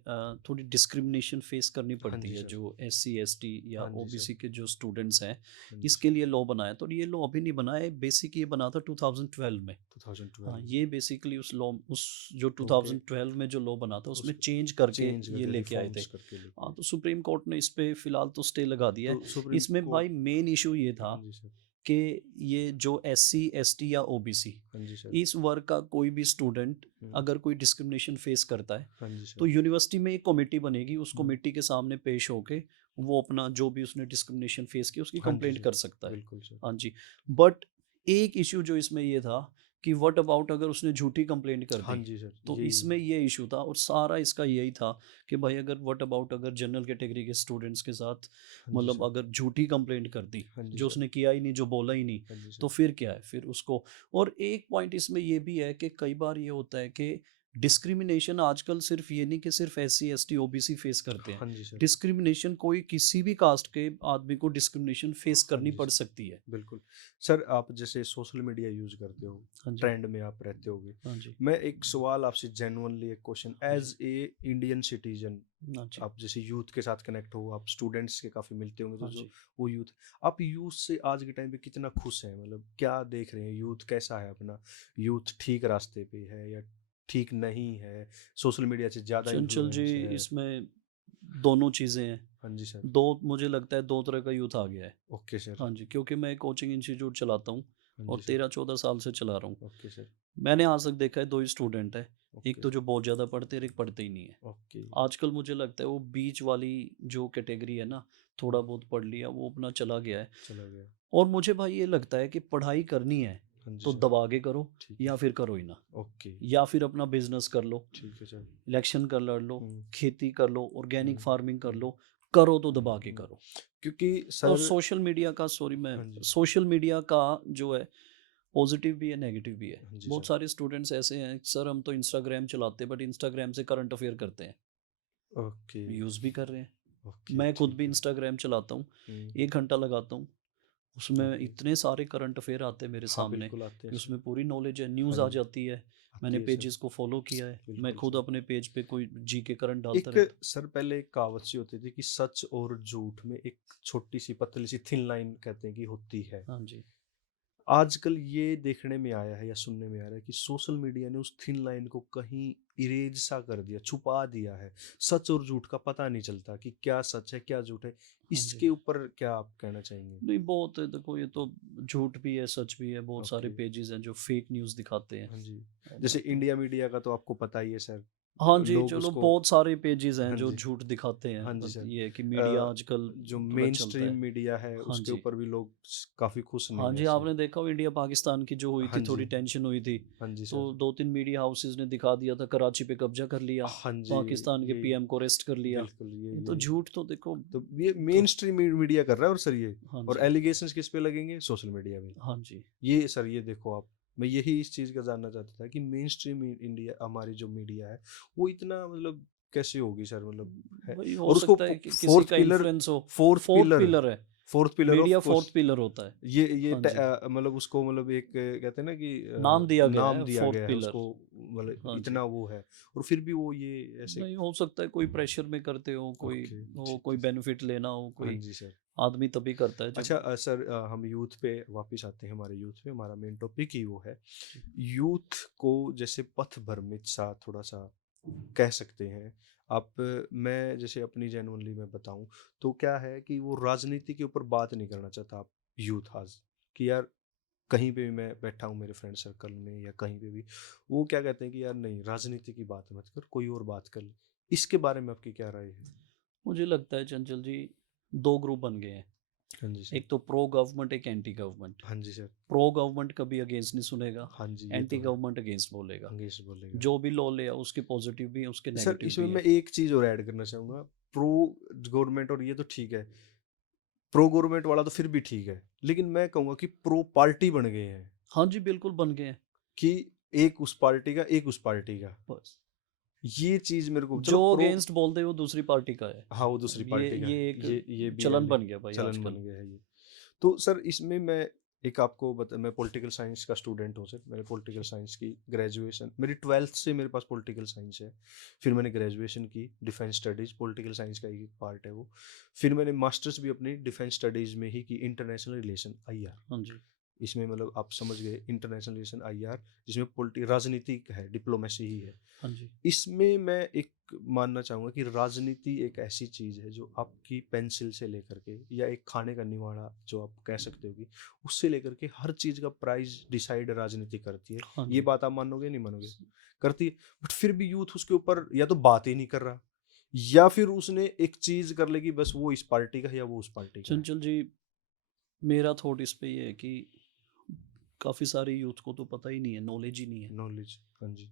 थोड़ी डिस्क्रिमिनेशन फेस करनी हाँ पड़ती जी है सर, जो एससी एसटी या हाँ जी सर, ओबीसी के जो स्टूडेंट्स हैं, हाँ जी इसके सर, लिए लॉ बनाया। तो ये लॉ अभी नहीं बना है, बेसिक ये बना था 2012 में। 2012 हाँ, में। ये बेसिकली उस जो ओके, 2012 में जो लॉ बना था उसमें उसको चेंज करके चेंज ये करके लेके आए थे। रिफॉर्म्स करके लेके हाँ, आए। तो सुप्रीम कोर्ट ने इस पे फिलहाल तो स्टे लगा दिया है। तो सुप्रीम इसमें कोर्ट, भाई मेन इशू ये था हाँ जी सर, कि ये जो एससी एसटी या ओबीसी, हाँ जी सर, इस वर्ग का कोई भी स्टूडेंट हुँ, अगर कोई डिस्क्रिमिनेशन फेस करता है हाँ जी तो सर, यूनिवर्सिटी में एक कमेटी बनेगी, उस हुँ, कमेटी के सामने पेश होके वो अपना जो भी उसने डिस्क्रिमिनेशन फेस की उसकी हाँ जी कंप्लेंट सर, कर सकता है। बिल्कुल सर, हाँ जी, बट एक इशू जो इसमें ये था कि व्हाट अबाउट अगर उसने झूठी कंप्लेंट कर हाँ दी, जी सर, तो यही, इसमें ये इशू था और सारा इसका यही था कि भाई अगर व्हाट अबाउट अगर जनरल कैटेगरी के स्टूडेंट्स के साथ हाँ जी मतलब सर, अगर झूठी कंप्लेंट कर दी, हाँ जी जो सर, उसने किया ही नहीं, जो बोला ही नहीं, हाँ जी तो सर, फिर क्या है, फिर उसको। और एक पॉइंट इसमें ये भी है कि कई बार ये होता है कि डिस्क्रिमिनेशन आजकल सिर्फ ये नहीं कि सिर्फ SC ST OBC फेस करते हैं। हाँ जी सर। डिस्क्रिमिनेशन कोई किसी भी कास्ट के आदमी को डिस्क्रिमिनेशन फेस हाँ करनी जी पड़ सर। सकती है। बिल्कुल। सर आप जैसे सोशल मीडिया यूज़ करते हो, हाँ जी, ट्रेंड में आप रहते होगे। हाँ जी, मैं एक सवाल आपसे जेन्युइनली एक क्वेश्चन हाँ जी, एज़ ए इंडियन सिटीज़न, हाँ जी, आप जैसे यूथ के साथ कनेक्ट हो, आप स्टूडेंट्स के काफ़ी मिलते होंगे तो हाँ जो जी। वो यूथ, आप यूथ से आज के टाइम पे कितना खुश हैं? मतलब क्या देख रहे हैं? यूथ कैसा है अपना? यूथ ठीक रास्ते पे है या ठीक नहीं है? सोशल मीडिया से ज़्यादा चंचल जी, इन्फ्लुएंस है? इसमें दोनों चीज़ें हैं। हाँ जी सर। 2 मुझे लगता है 2 तरह का यूथ आ गया है। Okay sir. हाँ जी, क्योंकि मैं एक कोचिंग इंस्टीट्यूट चलाता हूँ हाँ जी और सर। 13-14 साल से चला रहा हूँ। Okay sir. मैंने आज तक देखा है 2 ही स्टूडेंट हैं, एक ओके तो सर। जो बहुत ज़्यादा पढ़ते हैं और एक पढ़ते ही नहीं है। ओके। आजकल मुझे लगता है वो बीच वाली जो कैटेगरी है ना, थोड़ा हुँ, बहुत पढ़ लिया वो अपना चला गया है। चला गया। और मुझे भाई ये लगता है कि पढ़ाई करनी है, हाँ जी तो सर। दबा के करो ठीक है। या फिर करो ही ना। ओके। या फिर अपना बिज़नेस कर लो, ठीक है सर। इलेक्शन कर लड़ लो, हुँ, खेती कर लो, ऑर्गेनिक हुँ, फार्मिंग कर हुँ, लो, करो तो दबा के हुँ। करो। क्योंकि और सर सोशल मीडिया का सॉरी मैं हाँ जी। सोशल मीडिया का जो है पॉजिटिव भी है, नेगेटिव भी है। हाँ जी बहुत सर। सारे स्टूडेंट्स ऐसे हैं, सर हम तो इंस्टाग्राम चलाते हैं बट इंस्टाग्राम से करंट अफेयर करते हैं, ओके, यूज़ भी कर रहे हैं। ओके, मैं खुद भी ठीक है। इंस्टाग्राम चलाता हूँ, हुँ, 1 घंटा लगाता हूँ, उसमें ओके। इतने सारे करंट अफेयर आते हैं मेरे हाँ, सामने बिल्कुल आते हैं कि सर। उसमें पूरी नॉलेज है, हाँ न्यूज़ आ जी, जाती है। आती मैंने है सर। पेजेस को फॉलो किया है, मैं बिल्कुल खुद सर। अपने पेज पे कोई जीके करंट डालता एक रहता सर पहले एक कहावत सी होती थी कि सच और झूठ में एक छोटी-सी पतली-सी थिन लाइन कहते हैं कि होती है। हाँ जी, आजकल ये देखने में आया है या सुनने में आ रहा है कि सोशल मीडिया ने उस थिन लाइन को कहीं इरेज सा कर दिया, छुपा दिया है। सच और झूठ का पता नहीं चलता कि क्या सच है, क्या झूठ है। हाँ जी। इसके ऊपर क्या आप कहना चाहेंगे? नहीं बहुत है, देखो ये तो झूठ भी है, सच भी है, बहुत सारे ओके, पेजेज़ हैं जो फेक न्यूज़ दिखाते हैं, हाँ जी। है ना? जैसे तो इंडिया मीडिया का तो आपको पता ही है सर, हाँ जी, लोग चलो उसको बहुत सारे पेजेज़ हैं हाँ जो जी, झूठ दिखाते हैं, हाँ जी बट सर। ये है कि मीडिया आजकल जो थोड़ा चलता मेनस्ट्रीम है। मीडिया है हाँ उसके जी। ऊपर भी लोग काफ़ी खुश हाँ नहीं है जी, इससे। आपने देखा हो इंडिया पाकिस्तान की जो हुई हाँ थी, जी, थोड़ी टेंशन हुई थी, हाँ जी सर। तो 2-3 मीडिया हाउसेज़ ने दिखा दिया था कराची पे कब्ज़ा कर लिया, हाँ जी, पाकिस्तान के यही पीएम को अरेस्ट कर लिया। बिल्कुल, ये ये तो यही। झूठ तो देखो तो ये तो मेनस्ट्रीम मीडिया कर रहा है और सर ये, हाँ और जी, एलिगेशंस किस पे लगेंगे? सोशल मीडिया पे। हाँ जी। ये सर ये देखो आप, मैं यही इस चीज़ का जानना चाहता था कि मेनस्ट्रीम इंडिया हमारी जो मीडिया है, वो इतना मतलब कैसे होगी सर मतलब है? वही हो और उसको सकता है कि किसी फोर्थ का पिलर इन्फ्लुएंस हो, फोर्थ फोर्थ पिलर पिलर है, fourth pillar of media course fourth pillar होता है। ये हाँ जी, मतलब उसको मतलब एक कहते हैं ना कि नाम दिया गया नाम है दिया फोर्थ गया है पिलर। उसको, मतलब हाँ जी, इतना वो है और फिर भी वो ये ऐसे नहीं हो सकता है कोई प्रेशर में करते हो, कोई ओके हो, ठीक कोई है सर। बेनिफिट लेना हो, हाँ कोई जी सर। आदमी तभी करता है जब अच्छा सर हम यूथ पे वापस आते हैं, हमारे यूथ पे हमारा मेन टॉपिक ही वो है। जी, यूथ को जैसे पथ भ्रमित सा थोड़ा सा कह सकते हैं आप। मैं जैसे अपनी जेन्युइनली मैं बताऊं तो क्या है कि वो राजनीति के ऊपर बात नहीं करना चाहता आप यूथ आज, कि यार कहीं पे भी मैं बैठा हूँ मेरे फ्रेंड सर्कल में या कहीं पे भी, वो क्या कहते हैं कि यार नहीं राजनीति की बात मत कर, कोई और बात कर ले। इसके बारे में आपकी क्या राय है? मुझे लगता है चंचल जी 2 ग्रुप बन गए हैं, हाँ जी सर। एक तो प्रो गवर्नमेंट, एक एंटी गवर्नमेंट। हाँ जी सर। प्रो गवर्नमेंट कभी अगेंस्ट नहीं सुनेगा, हाँ जी ये तो एंटी है। गवर्नमेंट अगेंस्ट बोलेगा। अंगेज बोलेगा। जो भी लॉ ले आओ उसके पॉजिटिव भी है, उसके सर नेगेटिव इसमें भी मैं है। एक चीज और ऐड करना चाहूंगा। प्रो गवर्नमेंट और ये तो ठीक है, प्रो गवर्नमेंट वाला तो फिर भी ठीक है, लेकिन मैं कहूंगा कि प्रो पार्टी बन गए हैं, हाँ जी, बिल्कुल बन गए हैं। कि एक उस पार्टी का एक उस पार्टी का, बस ये चीज मेरे को चलो जो प्रो, अगेंस्ट बोलते हैं वो दूसरी पार्टी का है। हाँ वो दूसरी अब ये पार्टी का ये है, एक ये भी है चलन बन गया भाई चलन बन आजकल। गया है ये। तो सर इसमें मैं एक आपको बता, मैं पॉलिटिकल साइंस का स्टूडेंट हूँ सर, मैंने पॉलिटिकल साइंस की ग्रेजुएशन, मेरी 12th से मेरे पास पॉलिटिकल साइंस है। फिर मैंने ग्रेजुएशन की डिफेंस स्टडीज़, पॉलिटिकल साइंस का एक पार्ट है वो। फिर मैंने मास्टर्स भी अपनी डिफेंस स्टडीज़ में ही की, इंटरनेशनल रिलेशन IR। हाँ जी, इसमें मतलब आप समझ गए इंटरनेशनल रिलेशन IR, जिसमें पॉलिटिक राजनीतिक है, डिप्लोमेसी ही है। हाँ जी, इसमें मैं एक मानना चाहूँगा कि राजनीति एक ऐसी चीज़ है जो आपकी पेंसिल से लेकर के या एक खाने का निवाला जो आप कह सकते हो कि उससे लेकर के हर चीज़ का प्राइस डिसाइड राजनीति करती है। हाँ ये जी। बात आप मानोगे नहीं मानोगे? करती है। बट फिर भी यूथ उसके ऊपर या तो बात ही नहीं कर रहा, या फिर उसने एक चीज़ कर लेगी बस वो इस पार्टी का है या वो उस पार्टी का है। चंचल जी, मेरा थॉट इस पे ये है कि काफ़ी सारे यूथ को तो पता ही नहीं है, नॉलेज ही नहीं है। नॉलेज हाँ जी।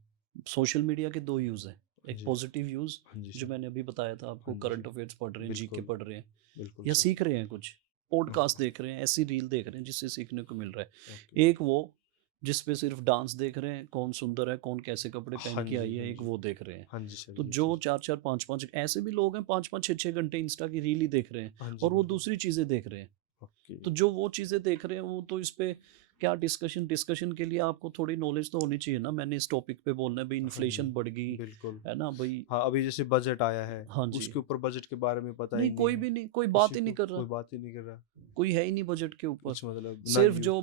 सोशल मीडिया के 2 यूज़ हैं, हाँ एक जी। पॉजिटिव यूज़ हाँ जी जो सर। मैंने अभी बताया था आपको, हाँ जी करंट सर। अफेयर्स पढ़ रहे हैं, जीके बिल्कुल। पढ़ रहे हैं बिल्कुल या सर। सीख रहे हैं कुछ, हाँ, पॉडकास्ट देख रहे हैं, ऐसी रील देख रहे हैं जिससे सीखने को मिल रहा है। ओके। एक वो जिस पे सिर्फ डांस देख रहे हैं, कौन सुंदर है, कौन कैसे कपड़े पहन हाँ के जी, आई है, हाँ एक जी। वो देख रहे हैं। हाँ जी सर, तो ये जो चीज़ 4-4 5-5 ऐसे भी लोग हैं 5-5 6-6 घंटे इंस्टा की रील ही देख रहे हैं हाँ जी, और वो बिल्कुल। दूसरी चीज़ें देख रहे हैं। ओके। तो जो वो चीज़ें देख रहे हैं वो तो इस पे क्या डिस्कशन के लिए आपको थोड़ी नॉलेज तो होनी चाहिए ना। मैंने इस टॉपिक पे बोलना है भई हाँ जी, इन्फ्लेशन बढ़ गई, बिल्कुल। है ना भई। हाँ, अभी जैसे बजट आया है, हाँ जी। उसके ऊपर बजट के बारे में पता नहीं ही नहीं कोई है। भी नहीं, कोई बात किसी ही नहीं को कर कोई रहा। बात ही नहीं कर रहा। कोई है ही नहीं बजट के ऊपर। कुछ मतलब ना सिर्फ यू जो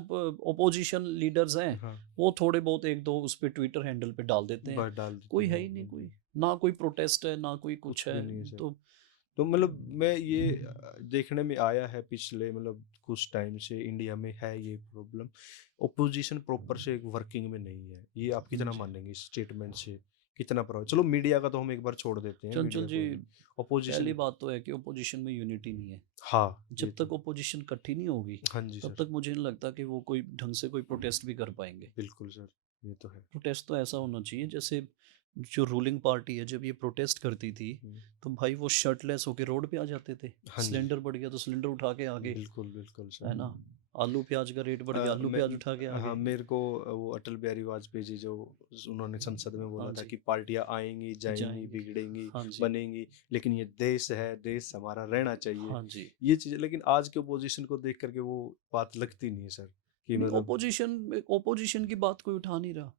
ओपोजिशन लीडर्स हैं, हाँ, वो थोड़े बहुत 1-2 उस पे ट्विटर हैंडल पे डाल देते हैं। बस डाल देते कोई हैं, है हाँ, ही नहीं हाँ, कोई। हाँ। ना कोई प्रोटेस्ट है, ना कोई कुछ कुछ भी है। नहीं है सर। तो तो मतलब मैं ये देखने में आया है पिछले मतलब कुछ टाइम से इंडिया में है ये प्रॉब्लम। ओपोजिशन प्रॉपर से वर्किंग में नहीं है। ये आप कितना जी। मानेंगे इस स्टेटमेंट से? कितना प्रभाव चलो मीडिया का तो हम एक बार छोड़ देते हैं, चंचल मीडिया जी, कोई नहीं। पहली ओपोजिशन बात तो है कि ओपोजिशन में यूनिटी नहीं है। हाँ, ये जब तो तक ओपोजिशन इकट्ठी नहीं होगी, हाँ जी तब सर, तक मुझे नहीं लगता कि वो कोई ढंग से कोई प्रोटेस्ट भी कर पाएँगे। बिल्कुल सर, ये तो है। प्रोटेस्ट तो ऐसा होना चाहिए जैसे जो रूलिंग पार्टी है जब ये प्रोटेस्ट करती थी, हुँ, तो भाई वो शर्टलेस होके रोड पे आ जाते थे। हाँ जी, सिलेंडर बढ़ गया तो सिलेंडर उठा के आ गए, बिल्कुल, बिल्कुल सर। है ना? आलू प्याज का रेट बढ़ गया, आलू मैं प्याज उठा के आ हाँ, गए। मेरे को वो अटल बिहारी वाजपेयी जी जो उन्होंने संसद में हाँ बोला था जी, कि पार्टियाँ आएँगी, जाएँगी, जाएँगे। बिगड़ेंगी, हाँ जी, बनेंगी, लेकिन ये देश है, देश हमारा रहना चाहिए। हाँ जी। ये चीज़ें लेकिन आज के ऑपोज़िशन को देख कर के वो बात लगती नहीं है सर, कि नहीं, मतलब ओपोजिशन की बात कोई उठा नहीं रहा।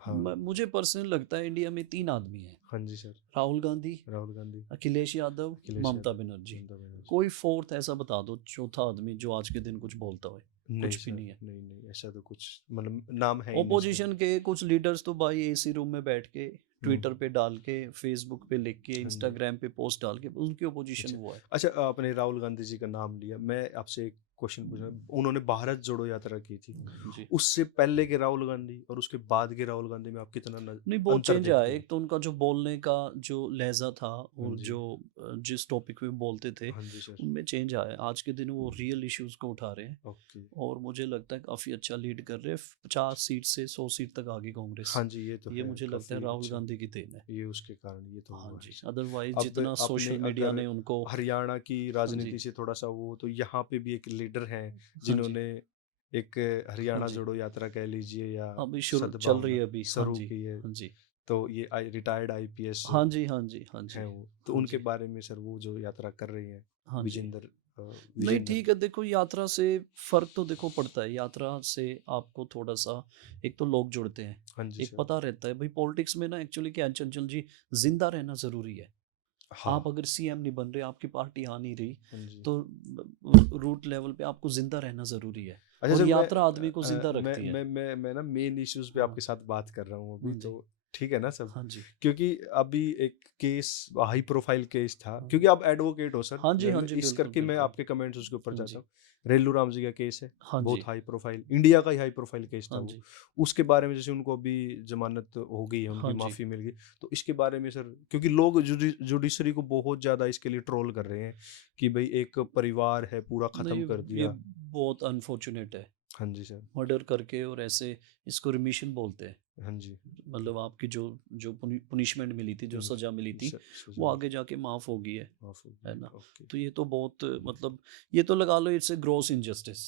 हाँ, मुझे पर्सनली लगता है इंडिया में 3 आदमी हैं। हाँ जी सर, राहुल गांधी, राहुल गांधी, अखिलेश यादव, अखिलेश ममता यादव, बनर्जी। ममता बनर्जी। कोई फोर्थ ऐसा बता दो, चौथा आदमी जो आज के दिन कुछ बोलता हो। नहीं कुछ भी सर, नहीं है। नहीं, नहीं, ऐसा तो कुछ मतलब नाम है ही नहीं इसका। ओपोजिशन के कुछ लीडर्स तो भाई एसी रूम में बैठ के हुँ, ट्विटर पे डाल के, फेसबुक पे लिख के, हाँ जी। इंस्टाग्राम पे पोस्ट डाल के उनकी ओपोजिशन अच्छा। वो है। अच्छा आपने राहुल गांधी जी का नाम लिया। मैं आपसे एक क्वेश्चन पूछना उन्होंने भारत जोड़ो यात्रा की थी। जी। उससे पहले के राहुल गांधी और उसके बाद के राहुल गांधी में आप कितना नहीं, बहुत अंतर चेंज आया है। देखते हैं? एक तो उनका जो बोलने का जो लहज़ा था हाँ और जी। जो जिस टॉपिक पे बोलते थे, हाँ जी सर। उनमें चेंज आया है। आज के दिन वो रियल इश्यूज़ को उठा रहे हैं ओके। और मुझे लगता है काफ़ी अच्छा लीड कर रहे हैं। 50 सीट से 100 सीट तक आ गई कांग्रेस। हाँ जी, ये तो ये है मुझे लगता है काफ़ी राहुल अच्छा। गांधी की देन है। ये उसके कारण ये तो हाँ हुआ है जी, सर। अदरवाइज़ अब जितना आपने सोशल मीडिया अगर ने उनको। हरियाणा की हाँ जी, राजनीति से थोड़ा-सा वो तो यहाँ पे भी एक लीडर हैं हाँ जी, जिन्होंने एक हाँ हरियाणा जी। जोड़ो यात्रा कह लीजिए या अभी शुरू चल रही सद्भावना है अभी। हाँ शुरू जी, की है। हाँ जी। तो ये रिटायर्ड आईपीएस हाँ जी, हाँ जी, हाँ जी, हैं वो, तो हाँ उनके जी, बारे में सर वो जो यात्रा कर रही हैं हाँ जी। विजेंद्र नहीं विजेंद्र ठीक है, देखो यात्रा से फ़र्क तो देखो पड़ता है। यात्रा से आपको थोड़ा-सा एक तो लोग जुड़ते हैं, हाँ जी एक सर। पता रहता है भई पॉलिटिक्स में ना एक्चुअली क्या है चंचल जी, ज़िंदा रहना ज़रूरी है। हाँ, आप अगर सीएम नहीं बन रहे, आपकी पार्टी आ नहीं रही, हाँ जी। तो रूट लेवल पे आपको ज़िंदा रहना ज़रूरी है अच्छा और सर यात्रा आदमी को ज़िंदा मैं रखती है। मैं ना मेन इश्यूज़ पे हाँ, आपके साथ बात कर रहा हूँ अभी हाँ जी, तो ठीक है ना सब? हाँ जी, क्योंकि अभी एक केस हाई प्रोफाइल केस था हाँ। क्योंकि आप एडवोकेट हो सर, हाँ जी, हाँ जी, इस बिल्कुल, करके मैं बिल्कुल। आपके कमेंट्स उसके ऊपर हाँ जाता जी, हूँ। रेलू राम जी का केस है, हाँ बहुत जी, हाई प्रोफाइल इंडिया का ही हाई प्रोफाइल केस था हाँ वो। जी, उसके बारे में जैसे उनको अभी ज़मानत हो गई है, हाँ उनकी जी। माफ़ी मिल गई। तो इसके बारे में सर क्योंकि लोग जुडिशरी को बहुत ज़्यादा इसके लिए ट्रोल कर रहे हैं कि भई एक परिवार है पूरा ख़त्म नहीं, कर ये दिया। बहुत अनफॉर्च्यूनेट है। हाँ जी सर। मर्डर करके और ऐसे, इसको रिमिशन बोलते हैं। हाँ जी। मतलब आपकी जो जो पनिशमेंट मिली थी, जो हुँ, सज़ा मिली थी, सज़ा वो मिली, आगे जाके माफ़ हो गई माफ़ हो है गई, ना? ओके, तो ये तो बहुत मतलब ये तो लगा लो it's a gross injustice.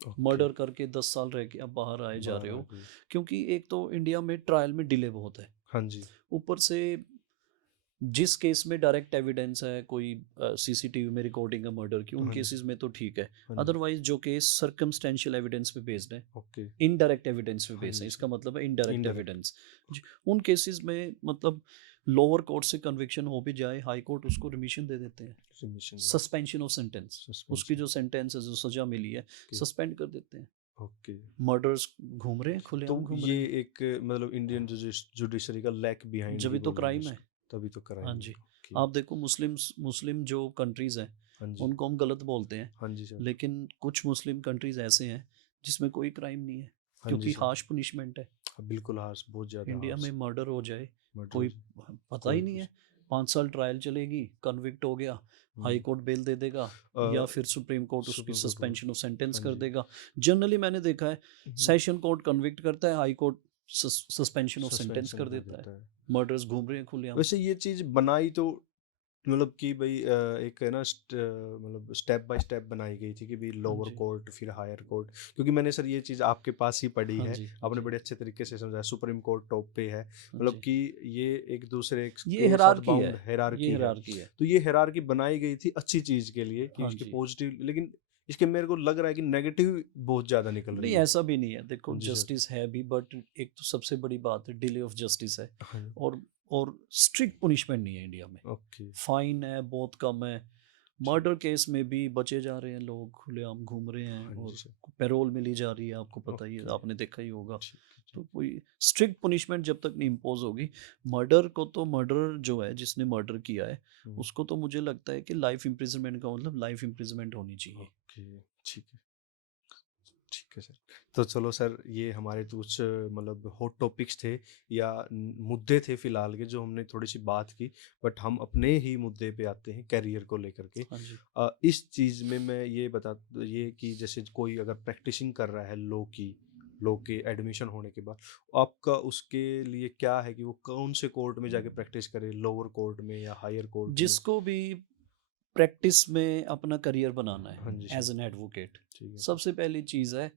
Okay, murder करके 10 साल रह के अब बाहर आए जा बाहर रहे आ हो। गई। क्योंकि एक तो इंडिया में ट्रायल में डिले बहुत है। हाँ जी, ऊपर से जिस केस में डायरेक्ट एविडेंस है, कोई सीसीटीवी में रिकॉर्डिंग है मर्डर की, उन हाँ जी, केसेस में तो ठीक है। हाँ जी, अदरवाइज़ जो केस सर्कमस्टेंशियल एविडेंस पे बेस्ड है, ओके, इनडायरेक्ट एविडेंस पे हाँ बेस है, जी इसका सर, मतलब है इनडायरेक्ट इनडायरेक्ट, एविडेंस। उन केसेस में मतलब लोअर कोर्ट से कन्विक्शन हो भी जाए, हाई कोर्ट उसको रिमिशन दे देते हैं। Submission they suspension of sentence, उसकी सस्पेंशन, जो सेंटेंस है, जो सजा मिली है, ओके, सस्पेंड कर देते हैं। ओके। मर्डर्स घूम रहे हैं, तो खुलेआम घूम ये रहे हैं। एक मतलब इंडियन जुडिशरी का लैक बिहाइंड ही जब तो बोलेंगे क्राइम है। उसको, तभी तो हाँ क्राइम है, जी, ओके, आप देखो मुस्लिम जो कंट्रीज़ हैं, हाँ जी, उनको हम गलत बोलते हैं, हाँ जी सर, लेकिन कुछ मुस्लिम कंट्रीज़ ऐसे हैं जिसमें कोई क्राइम नहीं है, हाँ जी क्योंकि सर, हार्श पनिशमेंट है। हाँ, बिल्कुल हार्श, बहुत ज़्यादा इंडिया में हार्श, मर्डर हो जाए, कोई मर्डर, पता ही कोई नहीं कुछ है। 5 साल ट्रायल चलेगी, कन्विक्ट हो गया, हाई हुँ, कोर्ट बेल दे देगा या फिर सुप्रीम कोर्ट उसकी सुप्रीम कोर्ट बोल सस्पेंशन ऑफ सेंटेंस हाँ कर जी, देगा। जनरली मैंने देखा है, हुँ, सेशन कोर्ट कन्विक्ट करता है, high court suspension of sentence suspension कर कर देता है। देता है। मर्डर्स घूम रहे हैं खुलेआम। वैसे ये चीज़ बनाई तो मतलब कि भाई एक है ना मतलब स्टेप बाय स्टेप बनाई गई थी कि भाई हाँ लोअर जी, कोर्ट फिर हायर कोर्ट, क्योंकि मैंने सर ये चीज़ आपके पास ही पढ़ी हाँ है, जी, हाँ आपने जी, बड़े अच्छे तरीके से समझाया, सुप्रीम कोर्ट टॉप पे है, हाँ मतलब जी। कि ये एक दूसरे ये के साथ हायरार्की है, बाउंड ये हायरार्की है। हायरार्की है। तो ये हायरार्की बनाई गई थी अच्छी चीज़ के लिए कि हाँ इसके जी। पॉजिटिव, लेकिन इसके मेरे को लग रहा है कि नेगेटिव बहुत ज़्यादा निकल नहीं रही है। ऐसा भी नहीं है, देखो हाँ जी सर। जस्टिस है भी बट एक तो सबसे बड़ी बात है डिले ऑफ जस्टिस है। हाँ जी। और और स्ट्रिक्ट पनिशमेंट नहीं है इंडिया में। ओके। फाइन है बहुत कम है। ठीक। मर्डर केस में भी बचे जा रहे हैं लोग, खुलेआम घूम रहे हैं हाँ जी और सर। पैरोल मिली जा रही है, आपको पता ही है, ओके। आपने देखा ही होगा। ठीक है जी। तो कोई स्ट्रिक्ट पनिशमेंट जब तक नहीं इम्पोज होगी, मर्डर को तो मर्डर जो है जिसने मर्डर किया है हुँ। उसको तो मुझे लगता है कि लाइफ इम्प्रिजनमेंट का मतलब लाइफ इम्प्रिजनमेंट होनी चाहिए। ओके। ठीक है। ठीक है सर। तो चलो सर, ये हमारे तो कुछ मतलब हॉट टॉपिक्स थे या मुद्दे थे फिलहाल के जो हमने थोड़ी सी बात की, बट हम अपने ही मुद्दे पे आते हैं करियर को लेकर के। हाँ जी। इस चीज़ में मैं ये बता ये कि जैसे कोई अगर प्रैक्टिसिंग कर रहा है लॉ के एडमिशन होने के बाद, आपका उसके लिए क्या है कि वो कौन से कोर्ट में जाके प्रैक्टिस करे, लोअर कोर्ट में या हायर कोर्ट में? जिसको भी प्रैक्टिस में अपना करियर बनाना हाँ है जी सर। एज एन एडवोकेट, ठीक है सर। सबसे पहली चीज़ है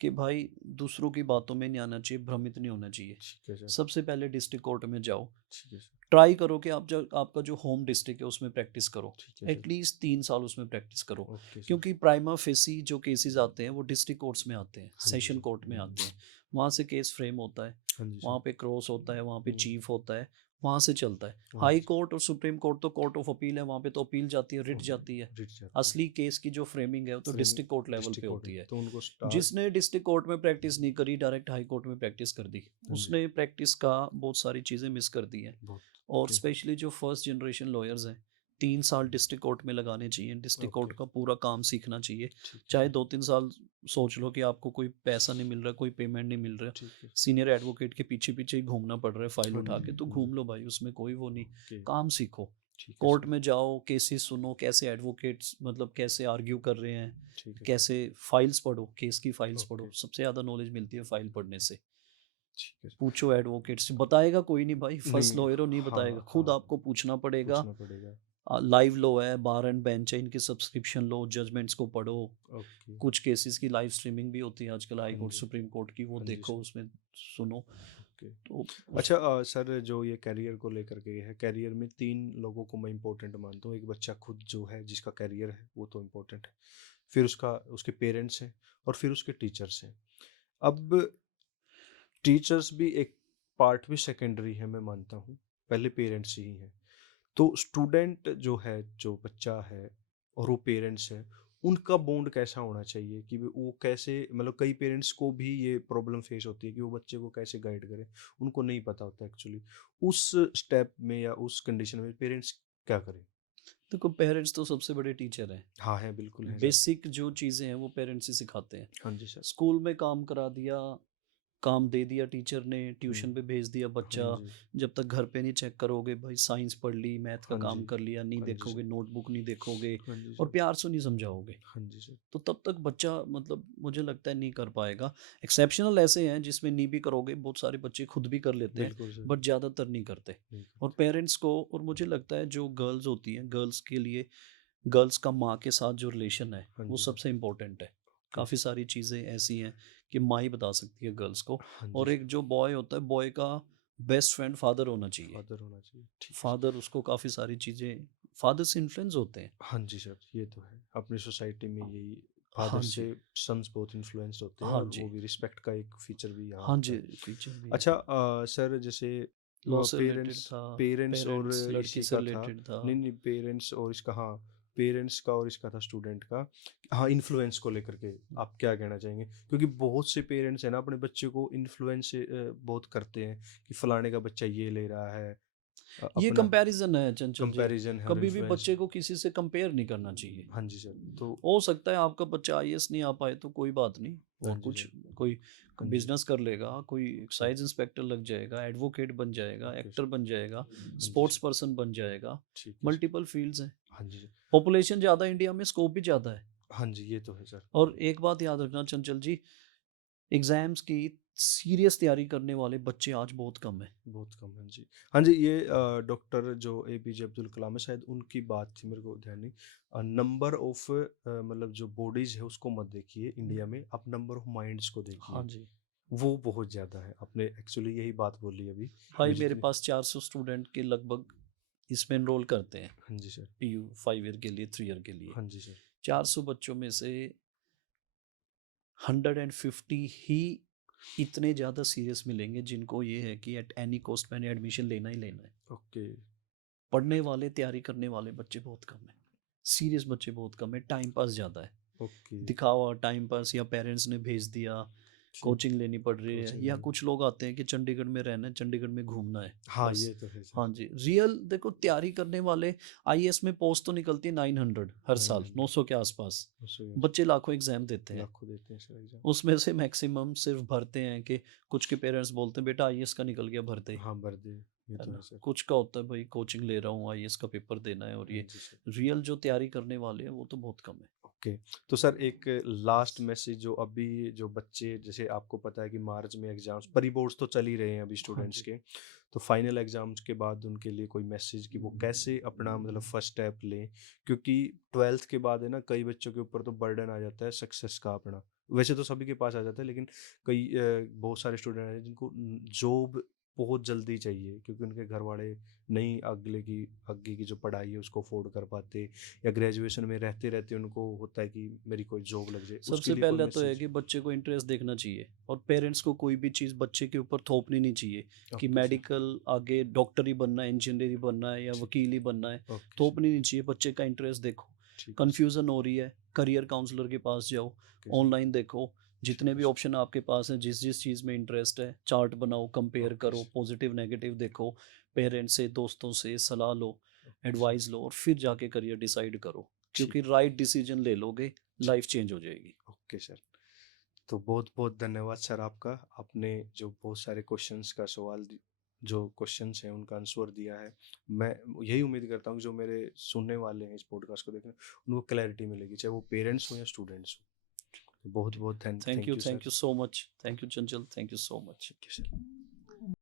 कि भाई दूसरों की बातों में नहीं आना चाहिए, भ्रमित नहीं होना चाहिए। ठीक है सर। सबसे पहले डिस्ट्रिक्ट कोर्ट में जाओ, ठीक है सर। ट्राई करो कि आप जो आपका जो होम डिस्ट्रिक्ट है उसमें प्रैक्टिस करो। ठीक है सर। एटलीस्ट 3 साल उसमें प्रैक्टिस करो, ओके सर। क्योंकि प्राइमा फेसी जो केसेस आते हैं वो डिस्ट्रिक्ट कोर्ट्स में आते हैं, हाँ जी सेशन सर। कोर्ट में आते हैं। वहाँ से केस फ्रेम होता है, हाँ जी वहाँ सर। पे क्रॉस होता है, वहाँ पे हुँ। चीफ होता है, वहाँ से चलता है। हाँ हाई जी। कोर्ट और सुप्रीम कोर्ट तो कोर्ट ऑफ अपील है, वहाँ पे तो अपील जाती है, रिट ओह! जाती है। रिट जाती है। असली केस की जो फ्रेमिंग है वो तो फ्रेमिंग डिस्ट्रिक्ट कोर्ट लेवल पे डिस्ट्रिक्ट कोर्ट होती है, है। तो उनको स्टार्ट। जिसने डिस्ट्रिक्ट कोर्ट में प्रैक्टिस नहीं करी, डायरेक्ट हाई कोर्ट में प्रैक्टिस कर दी, हाँ जी। उसने प्रैक्टिस का बहुत सारी चीज़ें मिस कर दी हैं। बहुत। और ओके। स्पेशली जो फर्स्ट जनरेशन लॉयर्स हैं, 3 साल डिस्ट्रिक्ट कोर्ट में लगाने चाहिए, डिस्ट्रिक्ट ओके। कोर्ट का पूरा काम सीखना चाहिए। ठीक है चाहे सर। 2-3 साल सोच लो कि आपको कोई पैसा नहीं मिल रहा, कोई पेमेंट नहीं मिल रहा, ठीक है। सीनियर एडवोकेट के पीछे पीछे ही घूमना पड़ रहा है फाइल हाँ उठा जी। के, तो हाँ जी। घूम लो भाई, उसमें कोई वो नहीं। ओके। काम सीखो, ठीक है कोर्ट सर। में जाओ, केसेस सुनो, कैसे एडवोकेट्स मतलब कैसे आर्ग्यू कर रहे हैं, ठीक है सर। कैसे फाइल्स पढ़ो, केस की फाइल्स ओके। पढ़ो, सबसे ज़्यादा नॉलेज मिलती है फाइल पढ़ने से। ठीक है सर। पूछो एडवोकेट से, बताएगा कोई नहीं भाई, फर्स्ट नहीं। लॉयर हो नहीं बताएगा, हाँ, खुद हाँ। आपको पूछना पड़ेगा। पूछना पड़ेगा। लाइव लो है, बार एंड बेंच है, इनकी सब्सक्रिप्शन लो, जजमेंट्स को पढ़ो। ओके। कुछ केसेस की लाइव स्ट्रीमिंग भी होती है आजकल, हाई हाँ कोर्ट जी। सुप्रीम कोर्ट की, वो हाँ जी देखो सर। उसमें सुनो। ओके। तो उस अच्छा सर, जो ये करियर को लेकर के है, करियर में 3 लोगों को मैं इम्पोर्टेंट मानता हूँ। एक बच्चा खुद जो है जिसका करियर है वो तो इम्पोर्टेंट है। फिर उसके पेरेंट्स हैं और फिर उसके टीचर्स हैं। अब टीचर्स भी एक पार्ट भी सेकेंडरी है मैं मानता हूँ, पहले पेरेंट्स ही हैं। तो स्टूडेंट जो है, जो बच्चा है और वो पेरेंट्स हैं, उनका बॉन्ड कैसा होना चाहिए कि वो कैसे, मतलब कई पेरेंट्स को भी ये प्रॉब्लम फेस होती है कि वो बच्चे को कैसे गाइड करें, उनको नहीं पता होता एक्चुअली। उस स्टेप में या उस कंडीशन में पेरेंट्स क्या करें? देखो, पेरेंट्स तो सबसे बड़े टीचर हैं। हाँ, हैं, बिल्कुल हैं सर। बेसिक जो चीज़ें हैं वो पेरेंट्स ही सिखाते हैं। हाँ जी सर। स्कूल में काम करा दिया, काम दे दिया टीचर ने, हुँ। ट्यूशन पे भेज दिया हाँ बच्चा। जी। जब तक घर पे नहीं चेक करोगे भाई, साइंस पढ़ ली, मैथ का हाँ काम जी। कर लिया, नहीं हाँ जी देखोगे, सर। नोटबुक नहीं देखोगे हाँ जी और सर। प्यार से नहीं समझाओगे, हाँ जी सर। तो तब तक बच्चा मतलब मुझे लगता है नहीं कर पाएगा। एक्सेप्शनल ऐसे हैं जिसमें नहीं भी करोगे, बहुत सारे बच्चे खुद भी कर लेते हैं, बिल्कुल सर। बट ज़्यादातर नहीं करते। नहीं और करते। पेरेंट्स को, और मुझे लगता है जो गर्ल्स होती हैं, गर्ल्स के लिए गर्ल्स का माँ के साथ जो रिलेशन है हाँ वो जी सर। सबसे इम्पोर्टेंट है। ओके। काफ़ी सारी चीज़ें ऐसी हैं कि माँ ही बता सकती है गर्ल्स को। हाँ जी और सर। एक जो बॉय होता है, बॉय का बेस्ट फ्रेंड फादर होना चाहिए। फादर होना चाहिए। ठीक है सर। फादर उसको काफ़ी सारी चीज़ें, फादर से इन्फ्लुएंस होते हैं। हाँ जी सर, ये तो है। अपनी सोसाइटी में यही फादर हाँ से जी, सन्स बहुत इन्फ्लुएंस्ड होते हैं हाँ और वो जी, भी रिस्पेक्ट का एक फीचर भी यहाँ हाँ आता जी, है। फीचर भी है। अच्छा सर, जैसे लॉ से रिलेटेड पेरेंट्स था, पेरेंट्स और पेरेंट्स लड़की इसी से का था। रिलेटेड था। नहीं, नहीं, पेरेंट्स और इसका, हाँ, पेरेंट्स का और इसका था स्टूडेंट का। हाँ, इन्फ्लुएंस को लेकर के आप क्या कहना चाहेंगे? क्योंकि बहुत से पेरेंट्स हैं ना अपने बच्चे को इन्फ्लुएंस बहुत करते हैं कि फलाने का बच्चा ये ले रहा है, ये अपना कंपैरिजन है चंचल जी, कंपैरिजन है और कभी भी इन्फ्लुएंस। बच्चे को किसी से कंपेयर नहीं करना चाहिए। हाँ जी सर। तो हो सकता है आपका बच्चा आईएएस नहीं आ पाए तो कोई बात नहीं, हाँ और जी कुछ सर। कोई हाँ जी। बिजनेस कर लेगा, कोई ओके। एक्साइज इंस्पेक्टर लग जाएगा, एडवोकेट बन जाएगा, ओके एक्टर सर। बन जाएगा, हाँ जी स्पोर्ट्स सर। पर्सन बन जाएगा। ठीक है सर। मल्टीपल फील्ड्स हैं। हाँ जी सर। पॉपुलेशन ज़्यादा है इंडिया में, स्कोप भी ज़्यादा है। हाँ जी, ये तो है सर। और एक बात याद रखना चंचल जी, एग्ज़ाम्स की सीरियस तैयारी करने वाले बच्चे आज बहुत कम हैं। बहुत कम है जी। हाँ जी, ये डॉक्टर जो एपीजे अब्दुल कलाम है शायद उनकी बात थी, मेरे को ध्यान नहीं। नंबर ऑफ मतलब जो बॉडीज़ है उसको मत देखिए इंडिया में, आप नंबर ऑफ माइंड्स को हाँ देखिए। जी। वो बहुत ज़्यादा है। आपने एक्चुअली यही बात बोली अभी। भाई वो मेरे जितनी पास 400 स्टूडेंट के लगभग इसमें एनरोल करते हैं, हाँ जी सर। पीयू 5 ईयर के लिए, 3 ईयर के लिए। हाँ जी सर। 400 बच्चों में से 150 ही इतने ज़्यादा सीरियस मिलेंगे जिनको ये है कि एट एनी कॉस्ट मैंने एडमिशन लेना ही लेना है। ओके, पढ़ने वाले, तैयारी करने वाले बच्चे बहुत कम हैं। सीरियस बच्चे बहुत कम हैं, टाइम पास ज़्यादा है। ओके। दिखावा, टाइम पास, या पेरेंट्स ने भेज दिया, जी, कोचिंग लेनी पड़ रही है, कोचिंग या लेनी कुछ लोग आते हैं कि चंडीगढ़ में रहना है, चंडीगढ़ में घूमना है, हाँ, बस। ये तो है सर। हाँ जी, रियल देखो तैयारी करने वाले, आईएएस में पोस्ट तो निकलती है 900 हर साल, 900 900 के आसपास। उससे बच्चे लाखों एग्ज़ाम देते हैं। लाखों देते हैं सर एग्ज़ाम। उसमें से मैक्सिमम सिर्फ भरते हैं कि कुछ के पेरेंट्स बोलते हैं बेटा आईएएस का निकल गया भर दे, हाँ, भर दे, ये है तो ना? है सर। कुछ का होता है भाई कोचिंग ले रहा हूँ, आईएएस का पेपर देना है, और हाँ ये जी सर। रियल जो तैयारी करने वाले हैं वो तो बहुत कम है। ओके, तो सर एक लास्ट मैसेज जो अभी जो बच्चे, जैसे आपको पता है कि मार्च में एग्ज़ाम्स प्री बोर्ड्स तो चल ही रहे हैं अभी हाँ स्टूडेंट्स जी। के, तो फाइनल एग्ज़ाम्स के बाद उनके लिए कोई मैसेज कि वो कैसे अपना मतलब फर्स्ट स्टेप लें? क्योंकि 12th के बाद है ना, कई बच्चों के ऊपर तो बर्डन आ जाता है सक्सेस का अपना। वैसे तो सभी के पास आ जाता है, लेकिन कई बहुत सारे स्टूडेंट हैं जिनको जॉब बहुत जल्दी चाहिए, क्योंकि उनके घर वाले नहीं आगे की जो पढ़ाई है उसको अफ़ोर्ड कर पाते, या ग्रेजुएशन में रहते-रहते उनको होता है कि मेरी कोई जॉब लग जाए, उसके सबसे लिए कोई पहले तो है मैसेज? कि बच्चे को इंटरेस्ट देखना चाहिए, और पेरेंट्स को कोई भी चीज़ बच्चे के ऊपर थोपनी नहीं चाहिए कि ओके सर, मेडिकल आगे डॉक्टर ही बनना है, इंजीनियर ही बनना है, या ठीक, वकील ही बनना है। ओके सर, थोपनी नहीं चाहिए, बच्चे का इंटरेस्ट देखो। ठीक है सर, कन्फ्यूज़न हो रही है, करियर काउंसलर के पास जाओ, ओके सर, ऑनलाइन देखो, ठीक जितने है भी सर, ऑप्शन आपके पास हैं, जिस-जिस चीज़ में इंटरेस्ट है, चार्ट बनाओ, कंपेयर ओके करो, सर, पॉजिटिव नेगेटिव देखो, पेरेंट्स से, दोस्तों से सलाह लो, ओके सर, एडवाइस लो, और फिर जाके करियर डिसाइड करो। ठीक, क्योंकि राइट डिसीजन ले लोगे, ठीक, लाइफ चेंज हो जाएगी। Okay sir. तो बहुत-बहुत धन्यवाद सर आपका। आपने जो बहुत सारे क्वेश्चंस का सवाल दि जो क्वेश्चंस हैं उनका आंसर दिया है। मैं यही उम्मीद करता हूँ कि जो मेरे सुनने वाले हैं इस पॉडकास्ट को देख रहे हैं, उनको क्लैरिटी मिलेगी, चाहे वो पेरेंट्स हों या स्टूडेंट्स हों। बहुत-बहुत Thank thank you, you thank sir. you so much. Thank you, Chanchal. Thank you so much. Thank you sir.